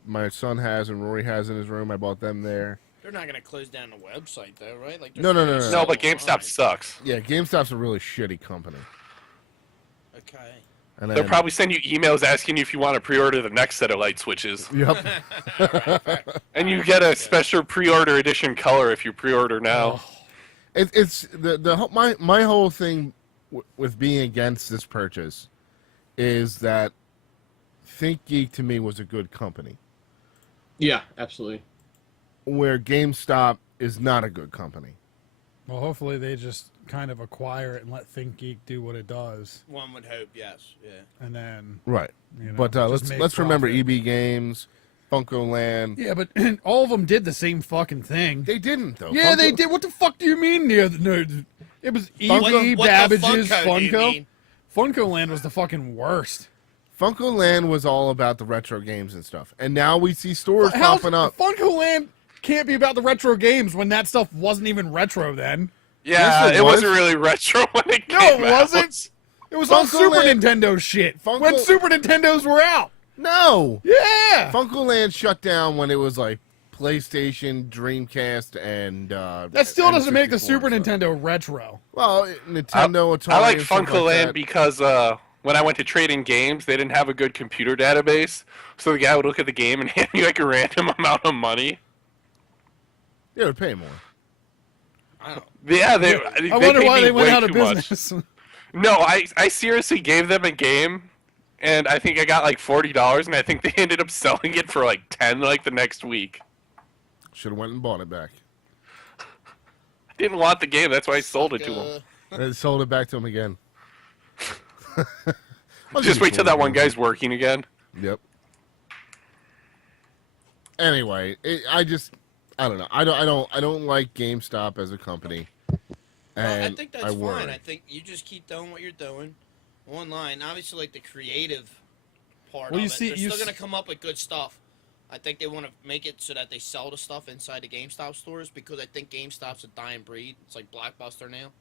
my son has and Rory has in his room. I bought them there. They're not gonna close down the website though, right? Like they're No, still no, gonna no, no. sell No, but GameStop online. sucks. Yeah, GameStop's a really shitty company. Okay. And They'll probably send you emails asking you if you want to pre-order the next set of light switches. Yep. And you get a special pre-order edition color if you pre-order now. It's my whole thing with being against this purchase is that ThinkGeek to me was a good company, Yeah, absolutely. where GameStop is not a good company. Well, hopefully they just kind of acquire it and let ThinkGeek do what it does, One would hope, yes. Yeah. and then Right. you know, But just make let's remember profit. EB Games, Funko Land. Yeah, but all of them did the same fucking thing. They didn't though. Yeah, they Funko- did. What the fuck do you mean? No, it was Funko- EB What the Babbage's Funko do you Funko. mean? Funko Land was the fucking worst. Funko Land was all about the retro games and stuff, and now we see stores How's popping up. Funko Land can't be about the retro games when that stuff wasn't even retro then. Yeah, Yes, it it was. wasn't really retro when it No, came it out. wasn't. It was on Funko Super Land- Nintendo shit. Funko- When Super Nintendos were out. No, Yeah. Funko Land shut down when it was like PlayStation, Dreamcast, and That still doesn't make the N64 Super and stuff. Nintendo retro. Well, Nintendo, Atari. I like and stuff Funko like Land that. because when I went to trade in games, they didn't have a good computer database. So the guy would look at the game and hand me like a random amount of money. They would pay more. I don't. Yeah, they I wonder paid why me they went way out of too much. business. No, I seriously gave them a game, and I think I got like $40, and I think they ended up selling it for like 10 like the next week. Should have went and bought it back. I didn't want the game, that's why I sold it to them. And sold it back to him again. Just wait till that one guy's working again. Yep. Anyway, I don't know. I don't like GameStop as a company. Well, I And think that's worry. fine. I think you just keep doing what you're doing online. Obviously, like the creative part Well, of you it, see- they're you still s- gonna come up with good stuff. I think they want to make it so that they sell the stuff inside the GameStop stores because I think GameStop's a dying breed. It's like Blockbuster now.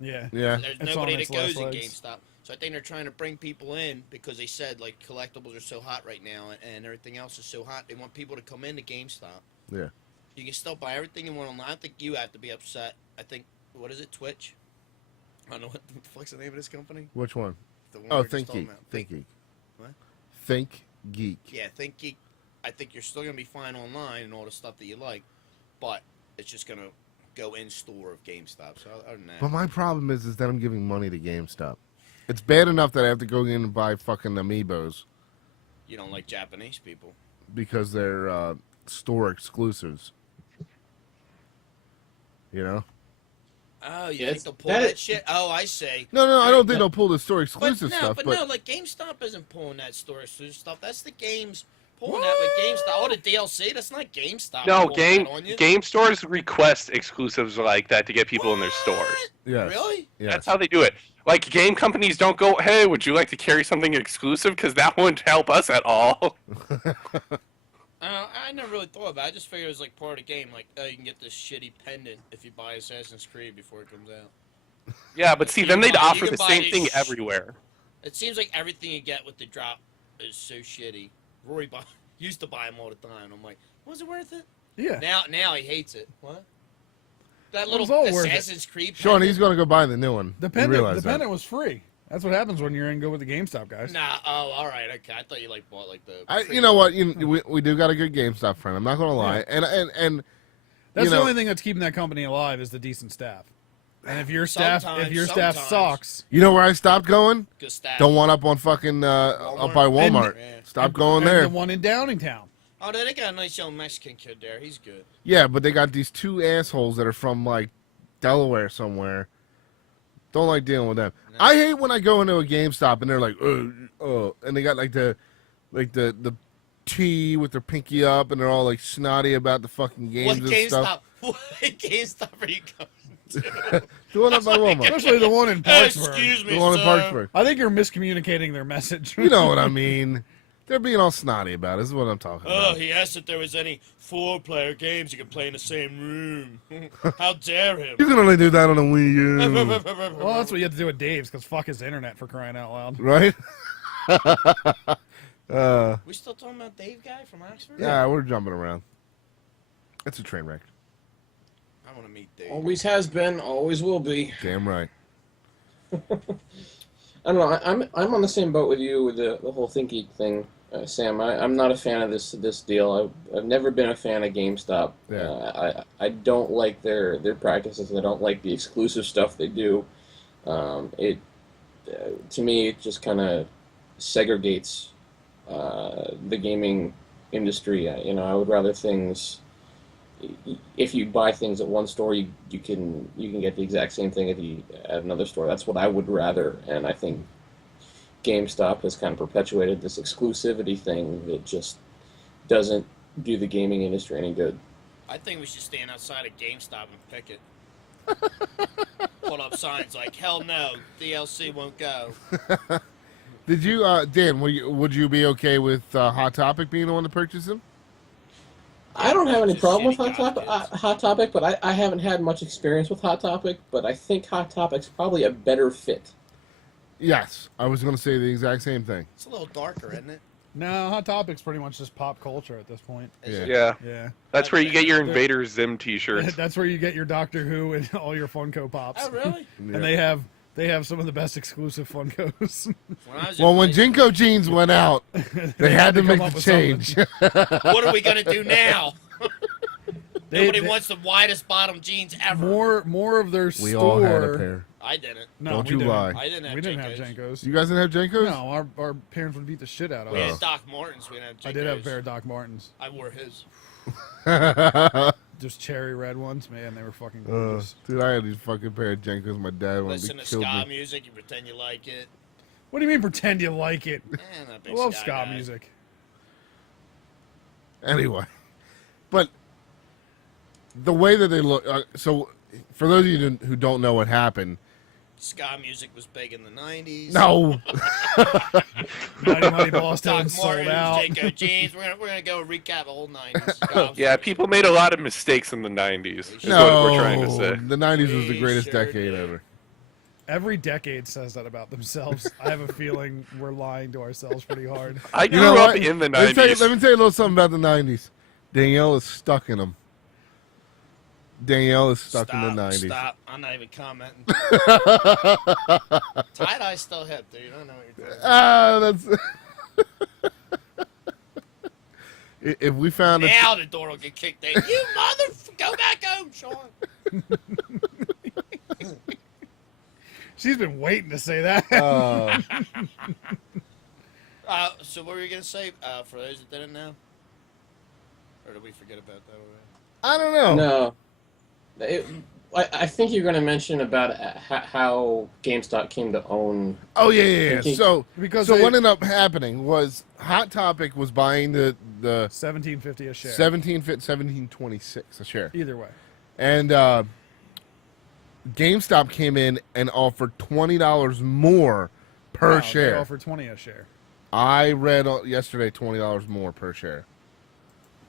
Yeah. Yeah. There's It's nobody on that its goes last in legs. GameStop. So I think they're trying to bring people in because they said like collectibles are so hot right now and everything else is so hot. They want people to come into GameStop. Yeah. You can still buy everything you want online. I don't think you have to be upset. I think what is it, Twitch? I don't know what the fuck's the name of this company. Which one? The one we Oh, were just Think talking Geek. about. Think Geek. What? Think Geek. Yeah, Think Geek. I think you're still gonna be fine online and all the stuff that you like, but it's just gonna go in store of GameStop. So other than that, But my problem is that I'm giving money to GameStop. It's bad enough that I have to go in and buy fucking amiibos you don't like Japanese people. because they're store exclusives. You know? Oh, you Yeah, think it's- they'll pull that- that shit? Oh, I see. No, I don't think No. they'll pull the store But exclusive no, stuff. but But no, like GameStop isn't pulling that store exclusive stuff. That's the games pulling that with GameStop. All the DLC, that's not GameStop. No, pulling that on you. game stores request exclusives like that to get people in their stores. yes, Really? yes. That's how they do it. Like game companies don't go, "Hey, would you like to carry something exclusive?" Because that wouldn't help us at all. I never really thought about it. I just figured it was like part of the game. Like, oh, you can get this shitty pendant if you buy Assassin's Creed before it comes out. Yeah, but see, You then can they'd buy- you offer can the buy same these thing everywhere. It seems like everything you get with the drop is so shitty. Rory used to buy them all the time. I'm like, was it worth it? Yeah. Now he hates it. What? That It was little all worth it. Assassin's Creed. Sean, pendant? he's going to go buy the new one. The You pendant, realize the that. pendant was free. That's what happens when you're in go with the GameStop guys. Nah. Oh, all right. Okay. I thought you like bought like the. You know what? We do got a good GameStop friend. I'm not going to lie. Yeah. And That's you the know- only thing that's keeping that company alive is the decent staff. And if your staff Sometimes. sucks, you know where I stopped going? Good staff. Don't want up on fucking up by Walmart. And- Stop going and there. the one in Downingtown. Oh, they got a nice young Mexican kid there. He's good. Yeah, but they got these two assholes that are from like Delaware somewhere. Don't like dealing with them. No. I hate when I go into a GameStop and they're like, and they got like the T with their pinky up, and they're all like snotty about the fucking games What and stuff. GameStop? What GameStop are you going to? The one up by Walmart. Especially the one in Parksburg. Excuse me, The one in sir. Parksburg. I think you're miscommunicating their message. You know what I mean? They're being all snotty about it. This is what I'm talking Oh, about. he asked if there was any 4-player games you could play in the same room. How dare him? You can only do that on a Wii U, Well, that's what you have to do with Dave's, because fuck his internet for crying out loud. right? We still talking about Dave guy from Oxford? Yeah, we're jumping around. It's a train wreck. I want to meet Dave. Always has been, always will be. Damn right. I don't know. I'm on the same boat with you with the whole Think Geek thing, Sam. I'm not a fan of this deal. I've never been a fan of GameStop. Yeah. I don't like their practices. I don't like the exclusive stuff they do. To me, it just kind of segregates the gaming industry. I would rather things. If you buy things at one store, you can get the exact same thing at another store. That's what I would rather, and I think GameStop has kind of perpetuated this exclusivity thing that just doesn't do the gaming industry any good. I think we should stand outside of GameStop and pick it. Put up signs like, hell no, DLC won't go. Did you, Dan? Would you be okay with Hot Topic being the one to purchase them? I don't have any Just problem with shitty Hot Topic, but I haven't had much experience with Hot Topic. But I think Hot Topic's probably a better fit. Yes, I was going to say the exact same thing. It's a little darker, isn't it? No, Hot Topic's pretty much just pop culture at this point. Is Yeah. it? Yeah, Yeah. that's where you get your Invader Zim T-shirts. That's where you get your Doctor Who and all your Funko Pops. Oh, really? Yeah. And they have some of the best exclusive Funkos. When I was Well, in when high Jinko jeans went out, they had to come make up the with change. school, what are we going to do now? Nobody they- wants the widest bottom jeans ever. more of their We store. all had a pair. I didn't. No, Don't we you didn't. lie. I didn't have We didn't have Jenkos. Jenkos. You guys didn't have Jenkos? No, our parents would beat the shit out of We us. had Doc Martens. We didn't have I did have a Jenkos. pair of Doc Martens. I wore his. Just cherry red ones. Man, they were fucking gorgeous. Dude, I had these fucking pair of Jenkos. My dad wanted Listen to to kill ska me. music. You pretend you like it. What do you mean pretend you like it? Eh, not a I big love ska ska guy. music. Anyway, but the way that they look. So, for those of you who don't know what happened, Ska music was big in the 90s. no, Mighty Mighty Boston Doc sold Martens, out. Janko jeans. We're gonna go recap the whole 90s. ska Yeah, music. people made a lot of mistakes in the '90s. Is no, what we're trying to say. the '90s was the We greatest sure decade did. ever. Every decade says that about themselves. I have a feeling we're lying to ourselves pretty hard. I You grew know up what? in the Let me tell you '90s. a little something about the '90s. Danielle is stuck in them. Danielle is stuck in the Stop, 90s. Stop. I'm not even commenting. Tie-dye's still hip, dude. I don't know what you're talking about. Ah, that's. If we found a Now the door will get kicked in. You go back home, Sean. She's been waiting to say that. So what were you going to say, for those that didn't know? Or did we forget about that already? I don't know. No. I think you're going to mention about how GameStop came to own. Oh yeah. Thinking- So Because so they- what ended up happening was Hot Topic was buying the $17.50 a share. 1726 a share, Either way. and GameStop came in and offered $20 more per No, share. They offer 20 a share. I read yesterday $20 more per share.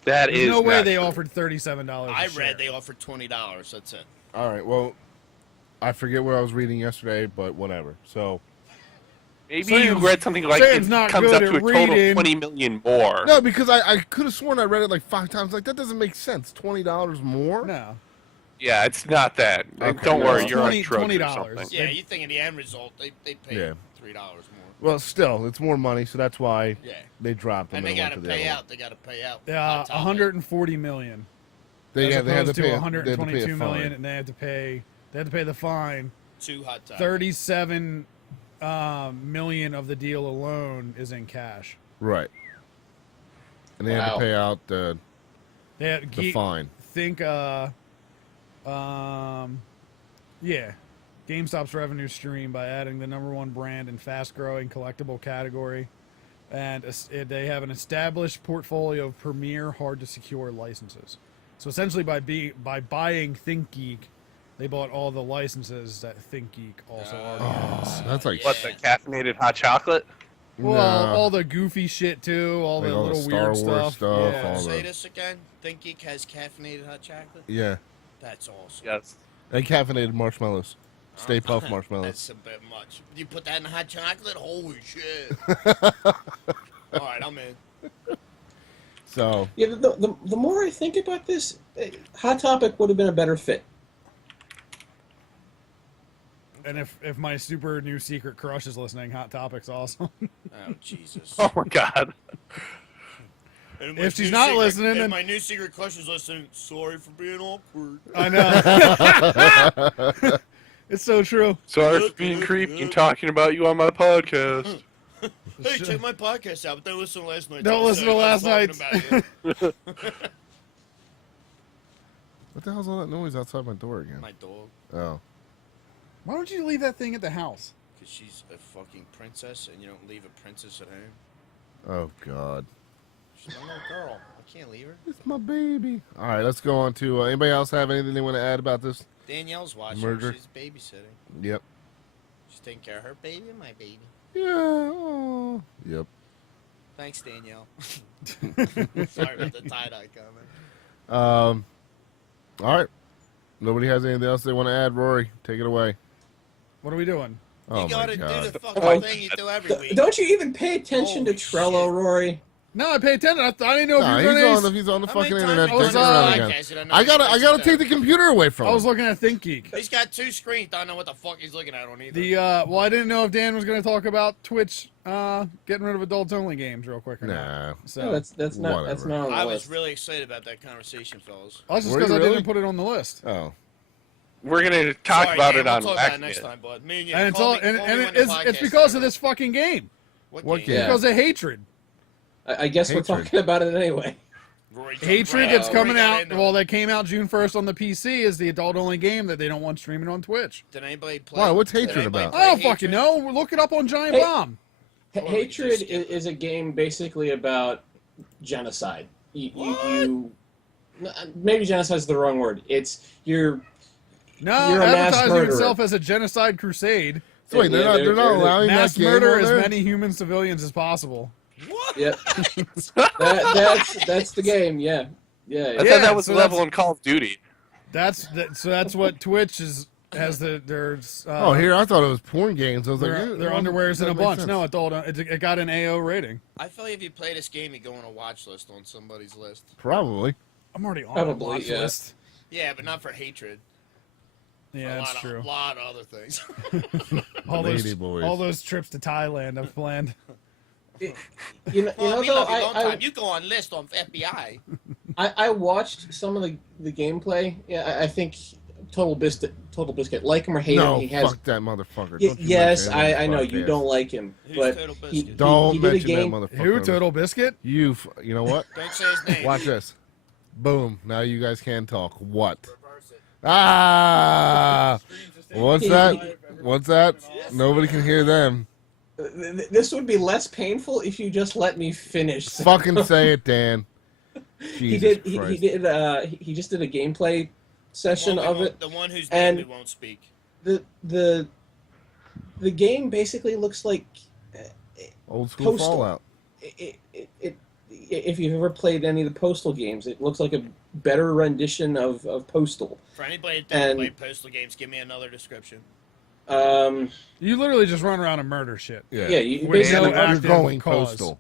That There's is no way not they true. offered $37 a I share. read they offered $20. That's it. All right, well, I forget where I was reading yesterday, but whatever. So Maybe Sam's- you read something like Sam's it not comes good up to at a total reading. of 20 million more. no, because I could have sworn I read it like 5 times. Like that doesn't make sense. $20 more. No. Yeah, it's not that. Okay. Don't No, worry, it's you're on $20 drugs or something. Yeah, you think in the end result, they pay Yeah. $3 more. Well, still, it's more money, so that's why Yeah. they dropped them. And they went got to the pay other one. out. They got to pay out. Yeah, on top of it. 140 million. They as had to opposed pay. to They had to pay 122 a million, fine. and they had to pay the fine. 2 hot topics. 37 million of the deal alone is in cash. Right. And they had to Wow. pay out They had the fine. think yeah, GameStop's revenue stream by adding the #1 brand in fast-growing collectible category, and they have an established portfolio of premier, hard-to-secure licenses. So essentially, by buying ThinkGeek, they bought all the licenses that ThinkGeek also already has. That's like What, the caffeinated hot chocolate? Well, no. all the goofy shit too, all Like the all the little Star weird Wars stuff. stuff, Yeah. all Say the- this again. ThinkGeek has caffeinated hot chocolate. Yeah, That's awesome. Yes. and caffeinated marshmallows, Stay Puft That's marshmallows. a bit much. You put that in hot chocolate? Holy shit! All right, I'm in. So Yeah, the more I think about this, Hot Topic would have been a better fit. And if my super new secret crush is listening, Hot Topic's awesome. Oh Jesus! Oh my god. And If my she's new not secret- listening, if then- my new secret crush is listening. Sorry for being awkward. I know. It's so true. Sorry for being creepy and talking about you on my podcast. Hey, check my podcast out, but don't listen to last night. Don't listen to last night's. what the hell's all that noise outside my door again? My dog, Oh, Why don't you leave that thing at the house? because she's a fucking princess, and you don't leave a princess at home. oh God, She's my little girl. I can't leave her. it's my baby. All right, let's go on to anybody else have anything they want to add about this? Danielle's watching. Murder. She's babysitting. Yep. She's taking care of her baby and my baby. Yeah. Oh. Yep. Thanks, Danielle. Sorry about the tie-dye comment. All right. Nobody has anything else they want to add. Rory, take it away. What are we doing? Oh You gotta my do God. the fucking Oh, thing you do every week. Don't you even pay attention to Holy Trello, shit. Rory? No, I pay attention. I didn't know if Nah, you were he's going on the, to. he's on the How many fucking times internet. have you I was dicking done around this again. podcast? You don't know I his gotta place take is the computer away from I was him. looking at ThinkGeek. He's got 2 screens. Don't know what the fuck he's looking at on either. Well, I didn't know if Dan was going to talk about Twitch getting rid of adults only games real quick or not. Nah. So No, that's not Whatever. on the I was list. really excited about that conversation, fellas. that's just Were because you I really? didn't put it on the list. Oh. We're gonna talk Sorry, about Dan, it we'll on talk about it Whack next It. time, bud. Me and you. And it's call all me- and, call me and when the it's podcast because is of over. this fucking game. What game? game? Because of hatred. I guess we're Hatred. talking about it anyway. Rory jumped Hatred right that's out. coming Rory got out. into Well, it. that came out June 1st on the PC is the adult only game that they don't want streaming on Twitch. Did anybody play? Why? What's did Hatred anybody about? play I don't fucking Hatred? know. Look it up on Giant Hey. Bomb. Or we Hatred just skip is a game basically about genocide. You maybe genocide is the wrong word. It's you're No, You're a mass advertising murderer. itself as a genocide crusade. So wait, they're Yeah, not they're- they're not they're- allowing Mass that game murder on as there? many human civilians as possible. What? yep. That's the game. Yeah. I Yeah. thought Yeah, that was so the level that's- in Call of Duty. So that's what Twitch has their Oh, here I thought it was porn games. I was like, their yeah, underwear's in a that makes bunch. sense. No, it got an AO rating. I feel like if you play this game, you go on a watch list on somebody's list. Probably. I'm already on Probably, a watch yeah. list. Yeah, but not for hatred. Yeah, that's A true. lot of other things. Lady boys. all those trips to Thailand I've planned. You know, Well, we though, love you long time. I, You go on list on FBI. I watched some of the gameplay. Yeah, I think Total Biscuit, like him or hate No, him, he has. fuck that motherfucker. Y- Don't you yes, mention him on I know this you podcast. don't like him, Who's but Total he, Biscuit? Don't he did a mention game. that motherfucker. Who? Total Biscuit? You know what? Don't say his name. Watch this. Boom. Now you guys can talk. What? Reverse it. Ah! What's that? What's that? Nobody can hear them. This would be less painful if you just let me finish. Fucking say it, Dan. He Jesus did. Christ. He just did a gameplay session of it. The one whose and- name we won't speak. The game basically looks like Old school Postal. Fallout. if you've ever played any of the Postal games, it looks like a better rendition of Postal. For anybody that doesn't And- play Postal games, give me another description. You literally just run around and murder shit. Yeah, you With basically no You're active going cause. postal.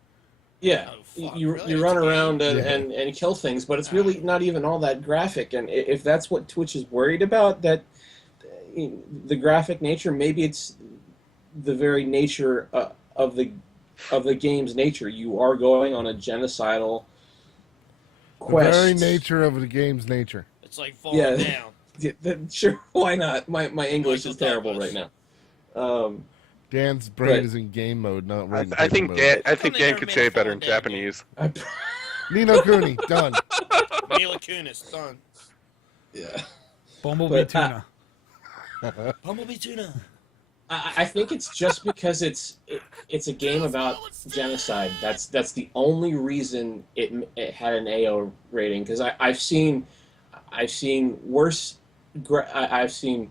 yeah, Oh, fuck, you really? you It's run a game? around and, Yeah. and kill things, but it's really not even all that graphic. And if that's what Twitch is worried about, that the graphic nature, maybe it's the very nature of the game's nature. You are going on a genocidal The quest. very nature of the game's nature. It's like falling Yeah. down. Sure, why not? My English Michael is terrible Douglas. right now. Dan's brain But- is in game mode, not right in I think paper Dan, mode. I think Come Dan there, could man, say it better fall in down, Japanese. Nino Cooney, done. Mila Kunis, done. Yeah. Bumblebee But, tuna. Bumblebee tuna. I think it's just because it's a game about genocide. That's the only reason it had an AO rating. Because I've seen worse. I've seen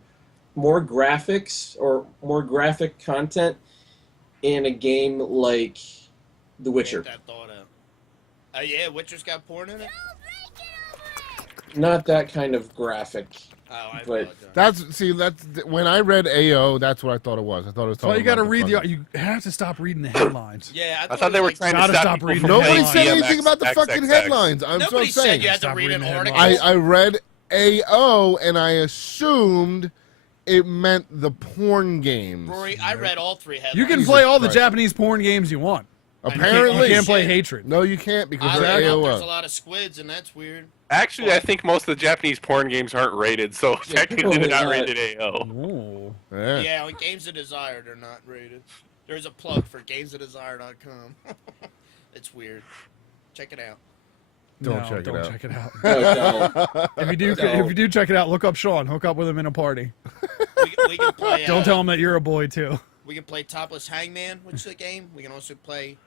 more graphics or more graphic content in a game like The Witcher. Get that thought out. Oh yeah, Witcher's got porn in it. Not that kind of graphic. Oh, I But- apologize. That's when I read AO. That's what I thought it was. I thought it was. Well, you got to read the. You have to stop reading the headlines. Yeah, I thought they were trying to Gotta stop stop people reading from the Nobody playing said headlines. anything about the fucking DMX. headlines. I'm Nobody so said saying. you had to Stop read an reading the article. headlines. I read AO and I assumed it meant the porn games. Rory, I read all three headlines. You can Jesus play all the Christ. Japanese porn games you want. Apparently, You can't play Shit. Hatred. no, you can't because I they're read there's a AOL. lot of squids, and that's weird. Actually, I think most of the Japanese porn games aren't rated, so technically they're not probably not. rated AO. Oh. Yeah. Yeah, on Games of Desire, they're not rated. There's a plug for GamesOfDesire.com. It's weird. Check it out. Don't No, check it don't out. check it out. No, no. If you do, No. if you do check it out, look up Sean. Hook up with him in a party. We can play. Don't tell him that you're a boy too. We can play Topless Hangman, which is a game. We can also play.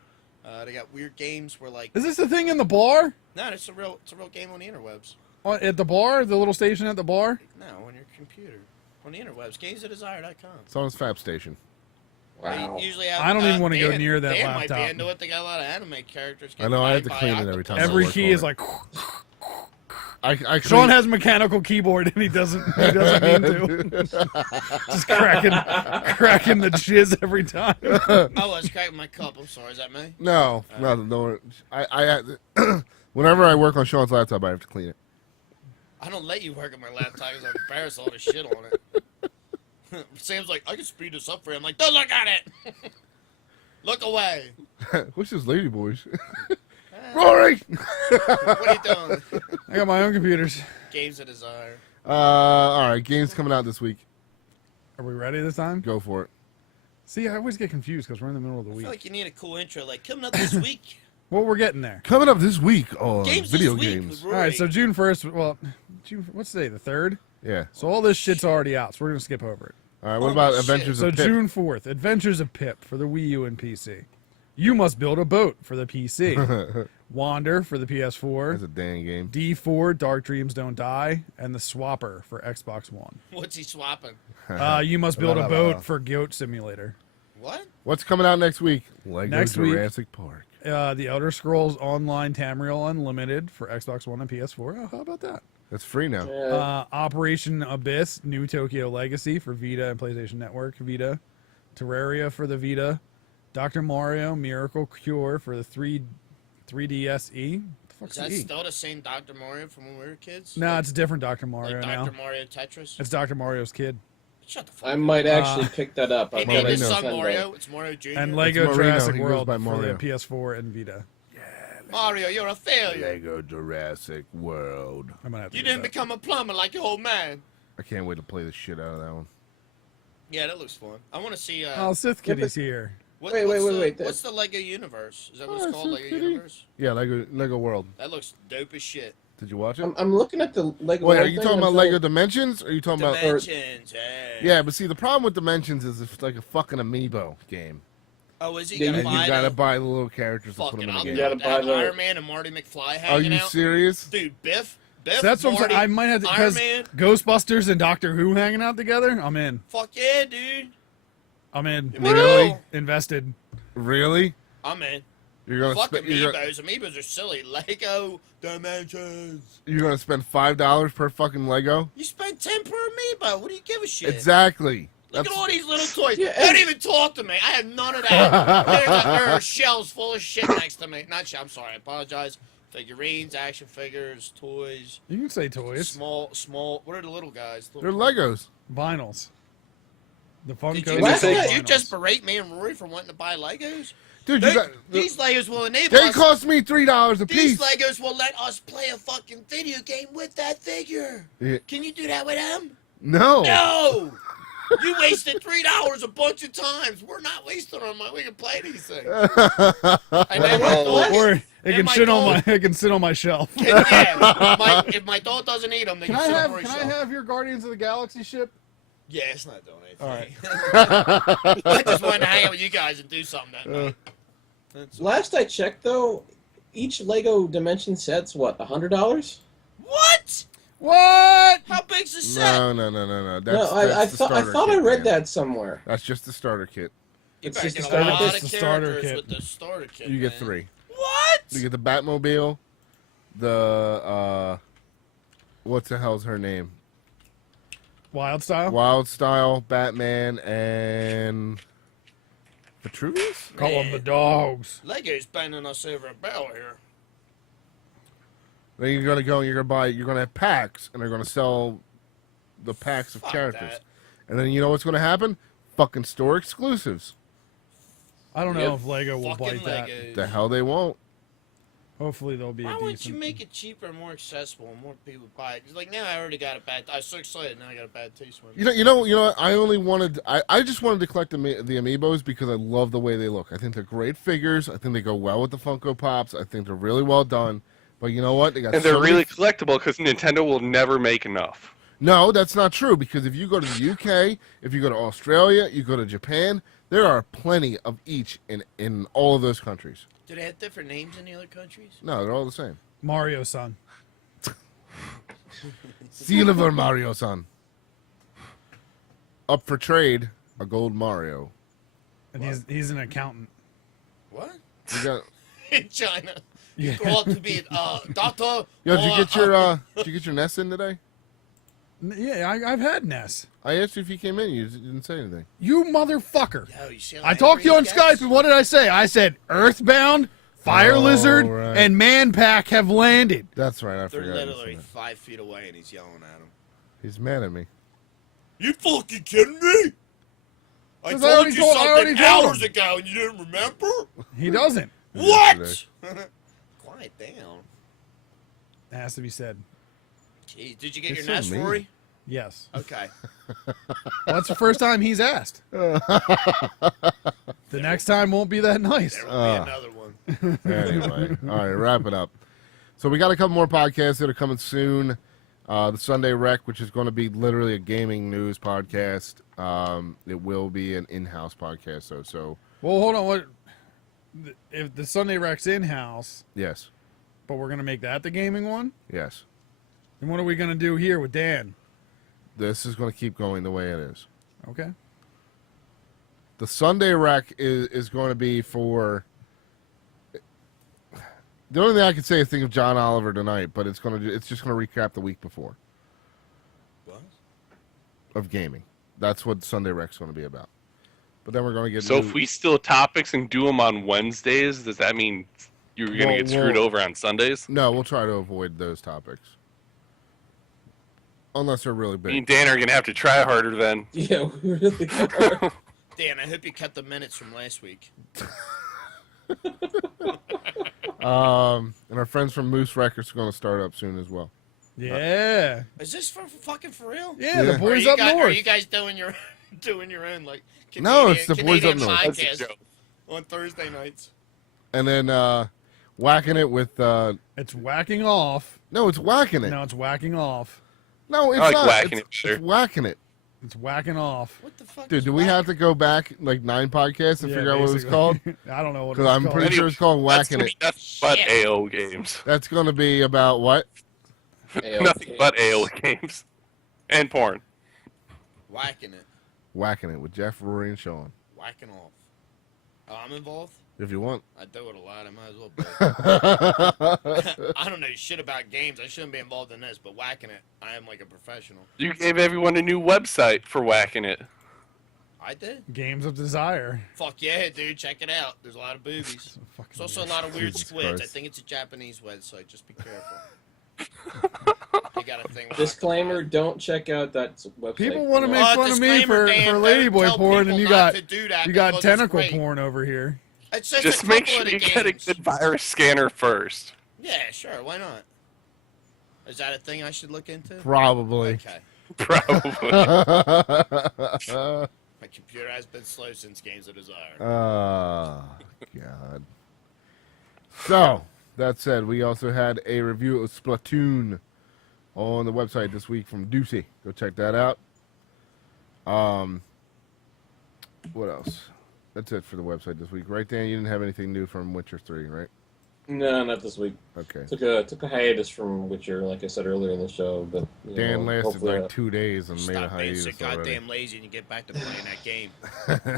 They got weird games where like. Is this the thing in the bar? No, it's a real game on the interwebs. At the bar, the little station at the bar. No, on your computer, on the interwebs. GamesOfDesire.com. It's on his Fab station. Wow. They usually have, I don't even wanna go Dan- near that Dan might laptop. be into it. They got a lot of anime characters. I know, I have to getting clean bitten it by every time. octopus. Every work key on is it. like. I Sean has a mechanical keyboard and he doesn't mean to. Just cracking the jizz every time. Oh, I was cracking my cup. I'm sorry. Is that me? no. Whenever I work on Sean's laptop, I have to clean it. I don't let you work on my laptop because I'm embarrassed all the shit on it. Sam's like, I can speed this up for you. I'm like, don't look at it. Look away. Which is Lady Boys. Rory. What are you doing? I got my own computers. Games of Desire. All right, games coming out this week. Are we ready this time? Go for it. See, I always get confused because we're in the middle of the I week. feel like you need a cool intro. Like, coming up this week. Well, we're getting there. Coming up this week on Games video this week. games. with All Rory. right, so June 1st. Well, what's today? The 3rd. Yeah. So all this shit's already out. So we're gonna skip over it. All right. What Holy about shit. Adventures So of Pip? June 4th, Adventures of Pip for the Wii U and PC. You Must Build a Boat for the PC. Wander for the That's PS4. a dang game. D4 Dark Dreams Don't Die, and the Swapper for Xbox One. What's he swapping? You Must Build a La, la, la. Boat for Goat Simulator. What? What's coming out next week? Lego Next week. Jurassic Park. The Elder Scrolls Online Tamriel Unlimited for Xbox One and PS4. Oh, how about that? That's free now. Operation Abyss New Tokyo Legacy for Vita and PlayStation Network Vita. Terraria for the Vita. Dr. Mario Miracle Cure for the 3DSe. The Fuck's Is that E? still the same Dr. Mario from when we were kids? No, it's a different Dr. Mario like now. Dr. Mario Tetris? It's Dr. Mario's kid. Shut the fuck I up. might actually pick that up. He I've named got a his son Nintendo. Mario. It's Mario Jr. And Lego Marino, Jurassic he goes World by for the Mario. PS4 and Vita. Mario, you're a failure. Lego Jurassic World. I'm gonna have to You get didn't that. become a plumber like your old man. I can't wait to play the shit out of that one. Yeah, that looks fun. I want to see. Oh, Sith Yeah, Kitty's here. wait, what's that- What's the Lego universe? Is that what Oh, it's called? Sith Lego Kitty. universe? Yeah, Lego World. That looks dope as shit. Did you watch it? I'm looking at the Lego. Wait, are World you thing talking about until- Lego Dimensions? Or are you talking about? Dimensions. Hey. Yeah, but see, the problem with Dimensions is it's like a fucking amiibo game, Oh, is he Yeah, gonna and buy you gotta them? buy the little characters to put Fucking, them in I'll the do game. gotta it. buy Have the- Iron Man and Marty McFly Are hanging you out. serious? Dude, Biff, That's what I'm Marty, saying. I might have to, Iron because Man. Ghostbusters and Doctor Who hanging out together. I'm in. Fuck yeah, dude. I'm in. Really? Invested. Really? I'm in. You're gonna Fuck spend you're, amiibos. Amiibos are silly. Lego Dimensions. you're gonna spend $5 per fucking Lego? You spend 10 per amiibo. What do you give a shit? Exactly. Look at all these little toys. Yeah, Don't and- even talk to me. I have none of that. there are shelves full of shit next to me. Not I'm sorry. I apologize. Figurines, action figures, toys. You can say toys. Small. What are the little guys? They're Little- Legos. Vinyls. The Funko. Did Last you night- just berate me and Rory for wanting to buy Legos? Dude, you got These Legos will enable they us. cost me $3 a These piece. Legos will let us play a fucking video game with that figure. Yeah. Can you do that with them? No. No! You wasted $3 a bunch of times. We're not wasting our money. We can play these things. And then my dog, Or it and can my sit on dog- my. It can sit on my shelf. if my dog doesn't eat them, they can, sit on my shelf. have your Guardians of the Galaxy ship? Yeah, it's not doing anything. All right. I just wanted to hang out with you guys and do something that night. That's- Last I checked, though, each Lego Dimension set's what, $100? What? What? How big's the set? No. That's, No, I that's the thought I starter thought I kit, read man. that somewhere. That's just the starter kit. You It's better just get the a starter lot kit? of It's the starter characters kit. with the starter kit. You get man. 3. What? You get the Batmobile, the what the hell's her name? Wild style. Wild Style, Batman, and Vitruvius? Call them the dogs. Lego's bending us over a barrel here. Then you're gonna go and you're gonna have packs, and they're gonna sell the packs of Fuck characters. that. And then you know what's gonna happen? Fucking store exclusives. I don't know Yep. if Lego will Fucking bite that. Legos. The hell they won't. Hopefully they'll be Why a wouldn't decent. you make it cheaper and more accessible and more people buy it? 'Cause, like now I already got a bad. I was so excited. Now I got a bad taste when. You know. I only wanted. I just wanted to collect the amiibos because I love the way they look. I think they're great figures. I think they go well with the Funko Pops. I think they're really well done. But you know what? They got And they're so many- really collectible because Nintendo will never make enough. No, that's not true. Because if you go to the UK, if you go to Australia, you go to Japan, there are plenty of each in all of those countries. Do they have different names in the other countries? No, they're all the same. Mario son. Silver Mario-san. Up for trade, a gold Mario. And he's an accountant. What? You got, In China. Yeah. You grow up to be a doctor. yo, did you or get your did you get your Nest in today? Yeah, I've had Ness. I asked you if you came in. You didn't say anything. You motherfucker. Yo, you see how I talked to you on angry he Skype, gets? and what did I say? I said Earthbound, Fire Oh, Lizard, right. and Man Pack have landed. That's right. I They're forgot. you said literally that. 5 feet away and he's yelling at him. He's mad at me. You fucking kidding me? I 'Cause told I already you told- I already something told hours him. ago and you didn't remember? He doesn't. What? Quiet down. It has to be said. Jeez, did you get You're your so Nest, mean. Rory? Yes. Okay. Well, that's the first time he's asked. The next time won't be that nice. There will be another one. Anyway, all right, wrap it up. So we got a couple more podcasts that are coming soon. The Sunday Rec, which is going to be literally a gaming news podcast. It will be an in-house podcast, though. So Well, hold on. What? If the Sunday Rec's in-house, yes, but we're gonna make that the gaming one, yes, then what are we gonna do here with Dan? this is going to keep going the way it is. Okay. The Sunday Rec is going to be for. The only thing I can say is think of John Oliver tonight, but it's just going to recap the week before What? of gaming. That's what Sunday Rec's going to be about. But then we're going to get So new- if we steal topics and do them on Wednesdays, does that mean You were gonna Well, get screwed well- over on Sundays. No, we'll try to avoid those topics. Unless they're really Me and big. Dan are gonna have to try harder then. Yeah, we really are. Dan, I hope you cut the minutes from last week. And our friends from Moose Records are going to start up soon as well. Yeah. Is this for fucking for real? Yeah, Yeah. the boys up Are north. you guys doing your own like No, it's the Boys Up Canadian North. That's a podcast joke. on Thursday nights? And then whacking it with It's whacking off. no, it's whacking it. No, it's whacking off. No, it's I like not. whacking it's, it better. it's whacking it. It's whacking off. What the fuck? Dude, is do we whack? have to go back like 9 podcasts and Yeah, figure out what it's basically. called? I don't know what Because it's I'm called. pretty sure it's called That's whacking gonna it. be nothing but Shit. AO games. That's going to be about what? AO Nothing but games. AO games. And porn. Whacking it, Whacking it with Jeff, Rory, and Sean. whacking off. Oh, I'm involved. If you want. I do it a lot. I might as well. Be. I don't know shit about games. I shouldn't be involved in this, but whacking it, I am like a professional. You gave everyone a new website for whacking it. I did. Games of Desire. Fuck yeah, dude. Check it out. There's a lot of boobies. Fucking There's also a lot of weird Jesus squids. I Christ. think it's a Japanese website. Just be careful. They got a thing. with Disclaimer: don't check out that website. People want to make Oh, fun of me disclaimer, for Dan, don't ladyboy tell porn, people and you not got to do that you got because it's tentacle great. porn over here. It's just Just a make couple sure of the you get a games. good virus scanner first. Yeah, sure. Why not? Is that a thing I should look into? Probably. Okay. Probably. My computer has been slow since Games of Desire. Oh, God. So, that said, we also had a review of Splatoon on the website this week from Deucey. Go check that out. What else? That's it for the website this week, right, Dan? You didn't have anything new from Witcher 3, right? No, not this week. Okay. Took a hiatus from Witcher, like I said earlier in the show. But you Dan know, lasted hopefully, like 2 days and made a Stop being so hiatus already. goddamn lazy and you get back to playing that game.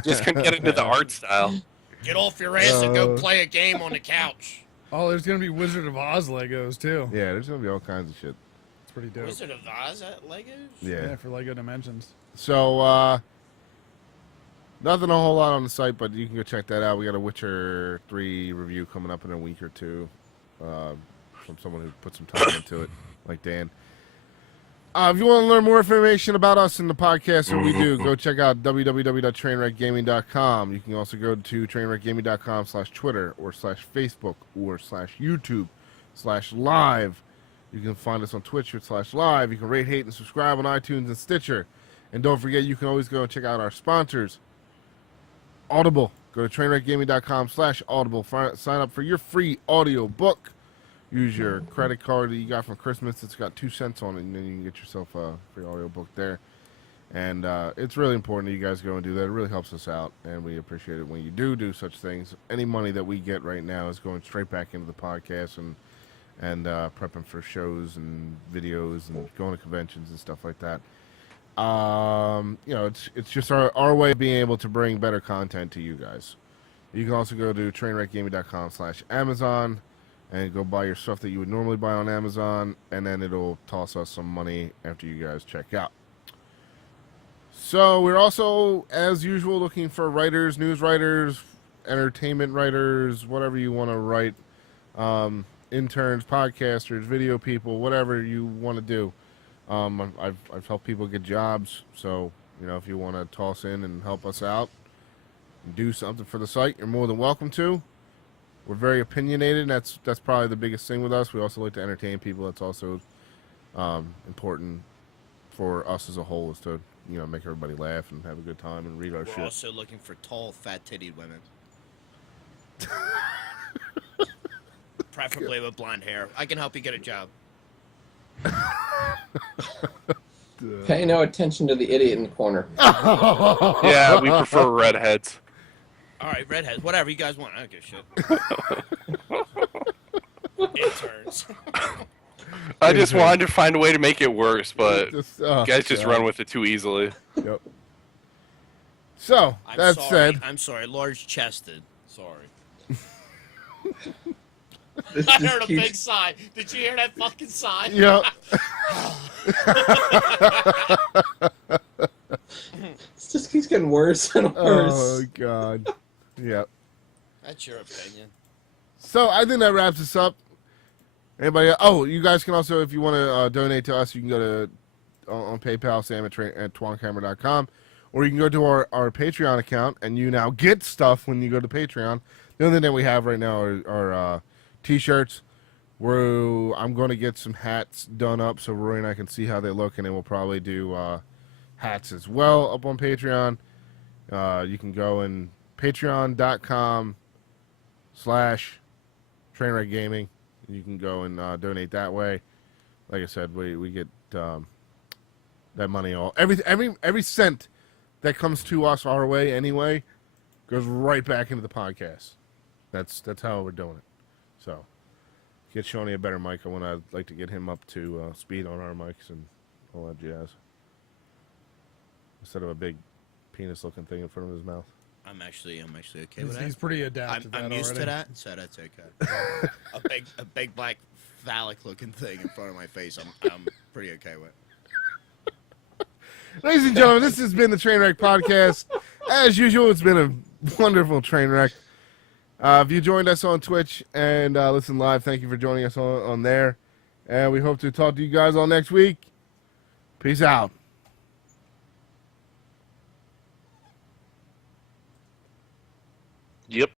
Just couldn't get into the art style. Get off your ass and go play a game on the couch. Oh, there's gonna be Wizard of Oz Legos too. Yeah, there's going to be all kinds of shit. It's pretty dope. Wizard of Oz at Legos? Yeah. For Lego Dimensions. So, nothing a whole lot on the site, but you can go check that out. We got a Witcher 3 review coming up in a week or two from someone who put some time into it, like Dan. If you want to learn more information about us and the podcast that we do, go check out www.trainwreckgaming.com. You can also go to trainwreckgaming.com/Twitter or /Facebook or /YouTube/live. You can find us on Twitch /live. You can rate, hate, and subscribe on iTunes and Stitcher. And don't forget, you can always go and check out our sponsors. Audible. Go to trainwreckgaming.com/audible. Sign up for your free audio book. Use your credit card that you got from Christmas. It's got 2 cents on it, and then you can get yourself a free audio book there. And it's really important that you guys go and do that. It really helps us out, and we appreciate it when you do such things. Any money that we get right now is going straight back into the podcast and prepping for shows and videos and going to conventions and stuff like that. It's just our way of being able to bring better content to you guys. You can also go to trainwreckgaming.com/Amazon and go buy your stuff that you would normally buy on Amazon, and then it'll toss us some money after you guys check out. So we're also, as usual, looking for writers, news writers, entertainment writers, whatever you want to write, interns, podcasters, video people, whatever you want to do. I've helped people get jobs, so if you want to toss in and help us out and do something for the site, you're more than welcome to. We're very opinionated, and that's probably the biggest thing with us. We also like to entertain people. That's also important for us as a whole, is to make everybody laugh and have a good time and read our We're shit. also looking for tall, fat-titted women. Preferably with blonde hair. I can help you get a job. pay no attention to the idiot in the corner. Yeah, we prefer redheads. All right, redheads. Whatever you guys want. I don't give a shit. Interns. I just wanted to find a way to make it worse, but Oh, guys just God. run with it too easily. Yep. So I'm that sorry. said, I'm sorry. Large-chested. Sorry. This I just heard a keeps- big sigh. Did you hear that fucking sigh? yep. It just keeps getting worse and worse. Oh God. Yep. That's your opinion. So I think that wraps us up. Anybody? Oh, you guys can also, if you want to donate to us, you can go to on PayPal, Sam at twancamera.com, or you can go to our Patreon account, and you now get stuff when you go to Patreon. The only thing that we have right now are T-shirts. I'm going to get some hats done up so Roy and I can see how they look, and then we'll probably do hats as well up on Patreon. You can go in patreon.com/Trainwreck Gaming. You can go and donate that way. Like I said, we get that money every cent that comes to us our way anyway goes right back into the podcast. That's how we're doing it. So get Shawnee a better mic. I'd like to get him up to speed on our mics and all that jazz. Instead of a big penis-looking thing in front of his mouth. I'm actually okay with that. He's pretty adapted. I'm used to that, so that's okay. a big black phallic looking thing in front of my face. I'm pretty okay with. Ladies and gentlemen, this has been the Trainwreck Podcast. As usual, it's been a wonderful train wreck. If you joined us on Twitch and listen live, thank you for joining us on there. And we hope to talk to you guys all next week. Peace out. Yep.